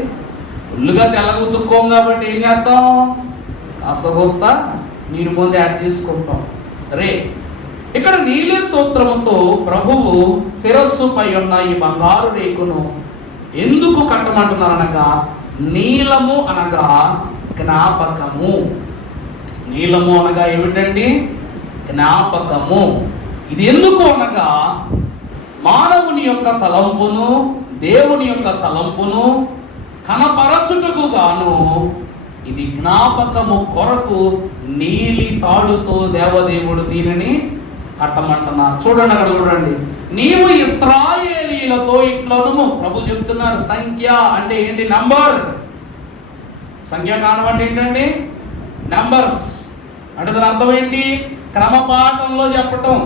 ఫుల్లుగా తెల్లగా ఉతుక్కోం కాబట్టి ఏం చేస్తాం? కాస్త కోస్తా నీరు పొంది యాడ్ చేసుకుంటాం. సరే, ఇక్కడ నీలి సూత్రముతో ప్రభువు శిరస్సుపై ఉన్న ఈ బంగారు రేకును ఎందుకు కట్టమంటున్నారనగా, నీలము అనగా జ్ఞాపకము. నీలము అనగా ఏమిటండి? జ్ఞాపకము. ఇది ఎందుకు అనగా మానవుని యొక్క తలంపును దేవుని యొక్క తలంపును కనపరచుటకు గాను ఇది జ్ఞాపకము కొరకు నీలి తాడుతో దేవదేవుడు దీనిని కట్టమంటున్నారు. చూడండి, అక్కడ చూడండి. నీవు ఇశ్రాయేలీలతో ఇట్లను ప్రభు చెప్తున్నారు. సంఖ్య అంటే ఏంటి? నంబర్. సంఖ్యాకాండం అంటే ఏంటండి? నంబర్స్. అంటే దాని అర్థం ఏంటి? క్రమపాఠంలో చెప్పటం.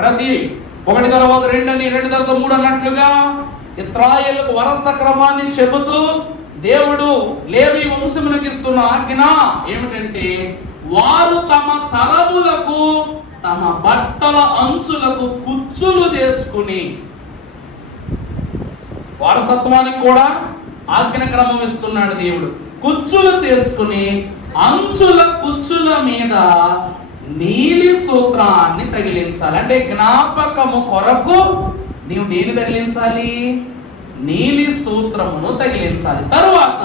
ప్రతి ఒకటి తర్వాత 2 అని, 2 తర్వాత 3 అన్నట్లుగా ఇశ్రాయేలుకు వరుస క్రమాన్ని చెబుతూ దేవుడు లేవి వంశములకు ఇస్తున్న ఆజ్ఞ ఏమిటంటే, వారు తమ తరములకు తమ బట్టల అంచులకు కుచ్చులు చేసుకుని, వారసత్వానికి కూడా ఆజ్ఞ క్రమం ఇస్తున్నాడు దేవుడు. కుచ్చులు చేసుకుని అంచుల కుచ్చుల మీద నీలి సూత్రాన్ని తగిలించాలి. అంటే జ్ఞాపకము కొరకు నీవు దేని తగిలించాలి? నీలి సూత్రమును తగిలించాలి. తరువాత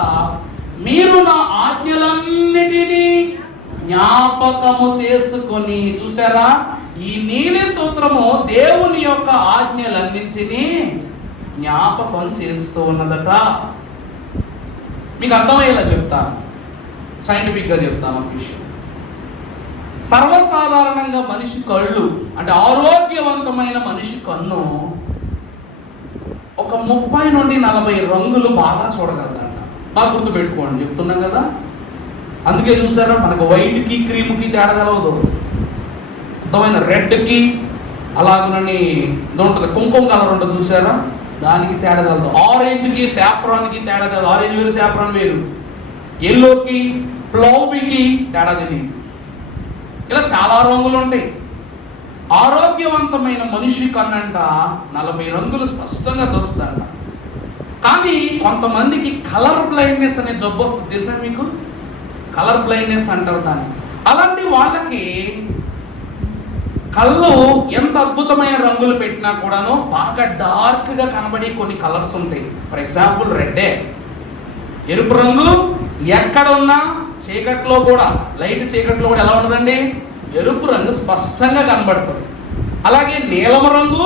మీరు నా ఆజ్ఞలన్నిటినీ జ్ఞాపకము చేసుకొని, చూసారా, ఈ నీలి సూత్రము దేవుని యొక్క ఆజ్ఞలన్నింటినీ జ్ఞాపకం చేస్తూ ఉన్నదట. మీకు అర్థమయ్యేలా చెప్తాను, సైంటిఫిక్గా చెప్తాను ఒక విషయం. సర్వసాధారణంగా మనిషి కళ్ళు, అంటే ఆరోగ్యవంతమైన మనిషి కన్ను ఒక 30 నుండి 40 రంగులు బాగా చూడగలదంట. బాగా గుర్తుపెట్టుకోండి, చెప్తున్నాం కదా. అందుకే చూసారా, మనకు వైట్కి క్రీమ్కి తేడా కలవదు. అర్థమైన రెడ్కి అలాగనని ఉంటుంది, కుంకుమ కలర్ ఉంటుంది చూసారా, దానికి తేడా కలదు. ఆరెంజ్కి సాఫ్రాన్కి తేడా కలదు. ఆరెంజ్ వేరు, సాఫ్రాన్ వేరు. ఎల్లోకి ప్లౌబీకి తేడా తెలియదు. ఇలా చాలా రంగులు ఉంటాయి. ఆరోగ్యవంతమైన మనిషి కన్నంట 40 రంగులు స్పష్టంగా తోస్తుందంట. కానీ కొంతమందికి కలర్ బ్లైండ్నెస్ అనే జబ్బు వస్తుంది, తెలుసా మీకు? కలర్ బ్లైండ్నెస్ అంటారు దాన్ని. అలాంటి వాళ్ళకి కళ్ళు ఎంత అద్భుతమైన రంగులు పెట్టినా కూడాను బాగా డార్క్గా కనబడి కొన్ని కలర్స్ ఉంటాయి. ఫర్ ఎగ్జాంపుల్ రెడ్డే, ఎరుపు రంగు ఎక్కడ ఉన్నా చీకట్లో కూడా, లైట్ చీకట్లో కూడా ఎలా ఉండదండి? ఎరుపు రంగు స్పష్టంగా కనబడుతుంది. అలాగే నీలం రంగు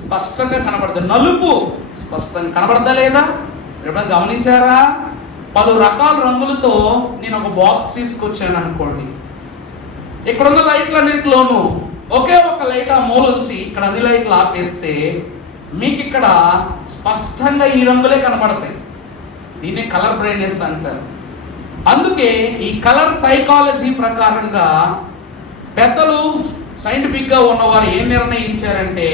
స్పష్టంగా కనబడుతుంది. నలుపు స్పష్టంగా కనబడదా లేదా? ఎప్పుడైనా గమనించారా? పలు రకాల రంగులతో నేను ఒక బాక్స్ తీసుకొచ్చాను అనుకోండి. ఇక్కడున్న లైట్లన్నింటిలోనూ ఒకే ఒక లైట్ ఆ మూలొంచి ఇక్కడ అన్ని లైట్లు ఆపేస్తే మీకు ఇక్కడ స్పష్టంగా ఈ రంగులే కనబడతాయి. దీన్ని కలర్ బ్రైట్నెస్ అంటారు. అందుకే ఈ కలర్ సైకాలజీ ప్రకారంగా పెద్దలు సైంటిఫిక్గా ఉన్నవారు ఏం నిర్ణయించారంటే,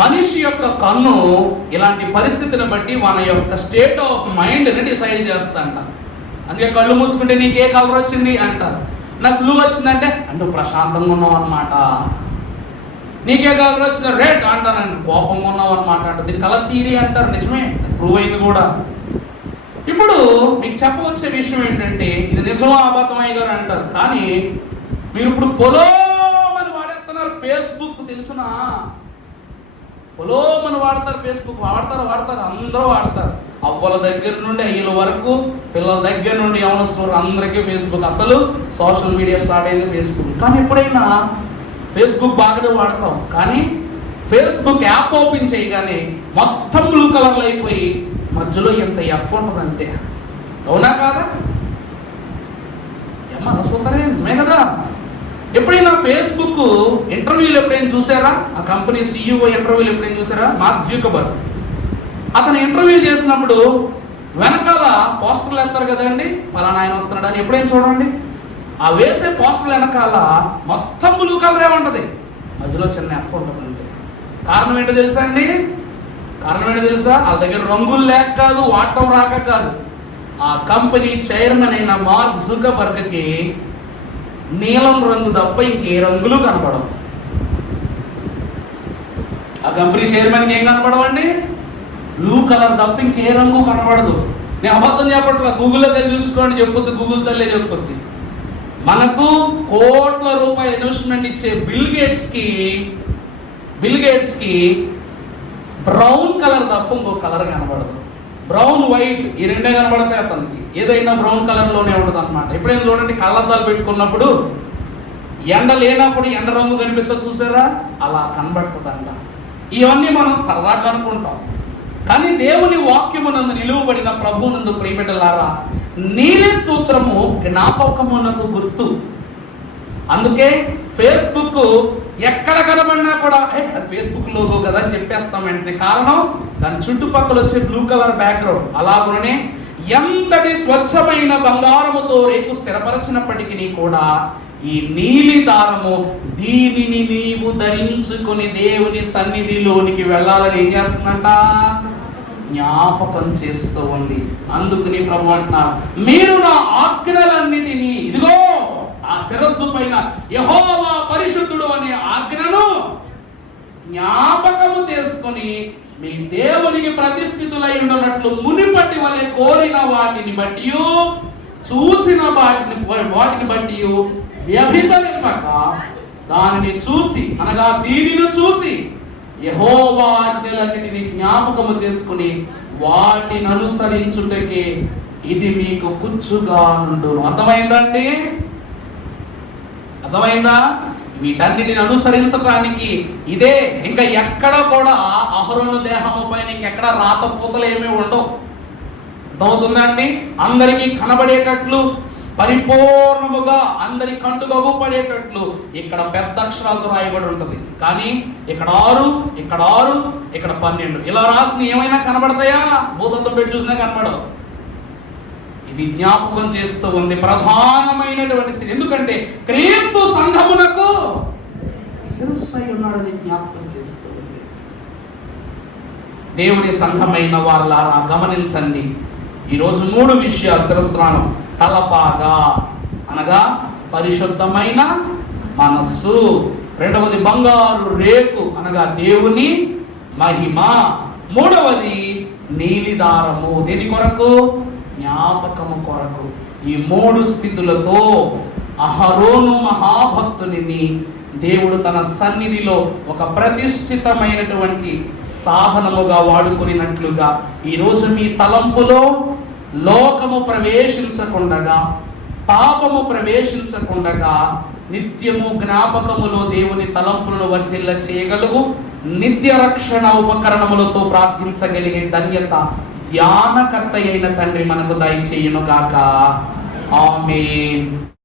మనిషి యొక్క కన్ను ఇలాంటి పరిస్థితిని బట్టి మన యొక్క స్టేట్ ఆఫ్ మైండ్ని డిసైడ్ చేస్తాంట. అందుకే కళ్ళు మూసుకుంటే నీకు ఏ కలర్ వచ్చింది అంటారు. నాకు బ్లూ వచ్చిందంటే అంటే ప్రశాంతంగా ఉన్నావు అనమాట. నీకే కలర్ వచ్చింది రెడ్ అంటానండి, కోపంగా ఉన్నావు అనమాట అంటారు. దీని కలర్ థియరీ అంటారు. నిజమే, ప్రూవ్ అయింది కూడా. ఇప్పుడు మీకు చెప్పవచ్చే విషయం ఏంటంటే, ఇది నిజమా అబద్ధమై గారు అంటారు. కానీ మీరు ఇప్పుడు పొలోమని వాడేస్తున్నారు ఫేస్బుక్. తెలుసునా? పొలోమని వాడతారు ఫేస్బుక్. వాడతారు అందరూ వాడతారు. అవ్వల దగ్గర నుండి అయ్యల వరకు, పిల్లల దగ్గర నుండి యవనస్తులు అందరికీ ఫేస్బుక్. అసలు సోషల్ మీడియా స్టార్ట్ అయింది ఫేస్బుక్. కానీ ఎప్పుడైనా ఫేస్బుక్ బాగానే వాడతాం, కానీ ఫేస్బుక్ యాప్ ఓపెన్ చేయగానే మొత్తం బ్లూ కలర్లో అయిపోయి మధ్యలో ఎంత ఎఫ్ ఉంటుంది అంతే. అవునా కాదా? సూపరే, నిజమే కదా? ఎప్పుడైనా ఫేస్బుక్ ఇంటర్వ్యూలు ఎప్పుడైనా చూసారా? ఆ కంపెనీ CEO ఇంటర్వ్యూలు ఎప్పుడైనా చూసారా? Mark Zuckerberg. అతను ఇంటర్వ్యూ చేసినప్పుడు వెనకాల పోస్టర్లు వేస్తారు కదండి, పలానా ఆయన వస్తున్నాడు అని. ఎప్పుడైనా చూడండి, ఆ వేసే పోస్టర్లు వెనకాల మొత్తం బ్లూ కలరే ఉంటుంది, మధ్యలో చిన్న ఎఫ్ ఉంటుంది అంతే. కారణం ఏంటో తెలుసా అండి? వాళ్ళ దగ్గర రంగులు లేక కాదు, వాడటం రాక కాదు. ఆ కంపెనీ చైర్మన్ అయిన మార్క్ జుకర్బర్గ్కి నీలం రంగు తప్ప ఇంకే రంగులు కనపడవు. ఆ కంపెనీ చైర్మన్కి ఏం కనపడవండి? బ్లూ కలర్ తప్ప ఇంకే రంగు కనపడదు. నేను అబద్ధం చెప్పట్లా, గూగుల్లో వెళ్ళి చూసుకోండి, చెప్పొద్దు, గూగుల్ తల్లే చెప్పొద్ది. మనకు కోట్ల రూపాయల ఇన్వెస్ట్మెంట్ ఇచ్చే బిల్ గేట్స్కి బ్రౌన్ కలర్ తప్ప ఇంకో కలర్ కనబడదు. బ్రౌన్ వైట్ ఈ రెండే కనబడతాయి అతనికి. ఏదైనా బ్రౌన్ కలర్లోనే ఉంటుంది అనమాట. ఎప్పుడైనా చూడండి, కళ్ళద్దాలు పెట్టుకున్నప్పుడు ఎండ లేనప్పుడు ఎండ రంగు కనిపిస్తా చూసారా? అలా కనబడుతుందంట. ఇవన్నీ మనం సరదాగా అనుకుంటాం, కానీ దేవుని వాక్యమునందు నిలువబడిన ప్రభువునందు ప్రియబిడ్డలారా, నీలి సూత్రము జ్ఞాపకమునకు గుర్తు. అందుకే ఫేస్బుక్ ఎక్కడ కనబడినా కూడా అది ఫేస్బుక్ లోగో కదా అని చెప్పేస్తాం వెంటనే. కారణం దాని చుట్టుపక్కల వచ్చే బ్లూ కలర్ బ్యాక్గ్రౌండ్. అలాగనే ఎంతటి స్వచ్ఛమైన బంగారముతో రేపు స్థిరపరచినప్పటికీ కూడా ఈ నీలి దారము, దీనిని నీవు ధరించుకొని దేవుని సన్నిధిలోనికి వెళ్ళాలని ఏం చేస్తుందంట? జ్ఞాపకం చేస్తూ ఉంది. అందుకని ప్రభు అంటున్నారు, మీరు నా ఆజ్ఞలన్నిటినీ, ఇదిగో ఆ శిరస్సు పైన యెహోవా పరిశుద్ధుడు అనే ఆజ్ఞను జ్ఞాపకము చేసుకొని మీ దేవునికి ప్రతిష్ఠితులై ఉన్నట్లు మునిపటి వలె కోరిన వాటిని బట్టి, చూచిన వాటిని బట్టి వ్యభిచరింపక దానిని చూచి, అనగా దీనిని చూచి యెహోవా ఆజ్ఞలన్నిటిని జ్ఞాపకము చేసుకుని వాటిని అనుసరించుటకే ఇది మీకు పుచ్చుగా నుండును. అర్థమైందండి? అర్థమైందా? వీటన్నిటిని అనుసరించటానికి ఇదే. ఇంకా ఎక్కడ కూడా అహరోను దేహము పైన ఇంకెక్కడ రాతపూతలు ఏమీ ఉండవు. అర్థమవుతుందండి? అందరికీ కనబడేటట్లు, పరిపూర్ణముగా అందరి కంటుకు అగుపడేటట్లు ఇక్కడ పెద్ద అక్షరాలతో రాయబడి ఉంటుంది. కానీ ఇక్కడ 6, ఇక్కడ 6, ఇక్కడ 12 ఇలా రాసిన ఏమైనా కనబడతాయా? భూతత్వం పెట్టి చూసినా కనబడవు. ఇది జ్ఞాపకం చేస్తూ ఉంది, ప్రధానమైనటువంటి స్థితి. ఎందుకంటే క్రీస్తు సంఘమునకు శిరస్సై ఉన్నాడని జ్ఞాపకం చేస్తూ ఉంది. దేవుని సంఘమైన వారులారా గమనించండి, ఈరోజు 3 విషయాలు శిరస్నానం. తలపాగా అనగా పరిశుద్ధమైన మనస్సు, రెండవది బంగారు రేకు అనగా దేవుని మహిమ, మూడవది నీలిదారము. దేని కొరకు? జ్ఞాపకము కొరకు. ఈ 3 స్థితులతో అహరోను మహాభక్తుని దేవుడు తన సన్నిధిలో ఒక ప్రతిష్ఠితమైనటువంటి సాధనముగా వాడుకున్నట్లుగా ఈరోజు మీ తలంపులో లోకము ప్రవేశించకుండగా, పాపము ప్రవేశించకుండగా నిత్యము జ్ఞాపకములో దేవుని తలంపులను వర్ధిల్ల చేయగలుగు నిత్య రక్షణ ఉపకరణములతో ప్రార్థించగలిగే ధన్యత ధ్యానకర్త అయిన తండ్రి మనకు దయచేయును గాక. ఆమేన్.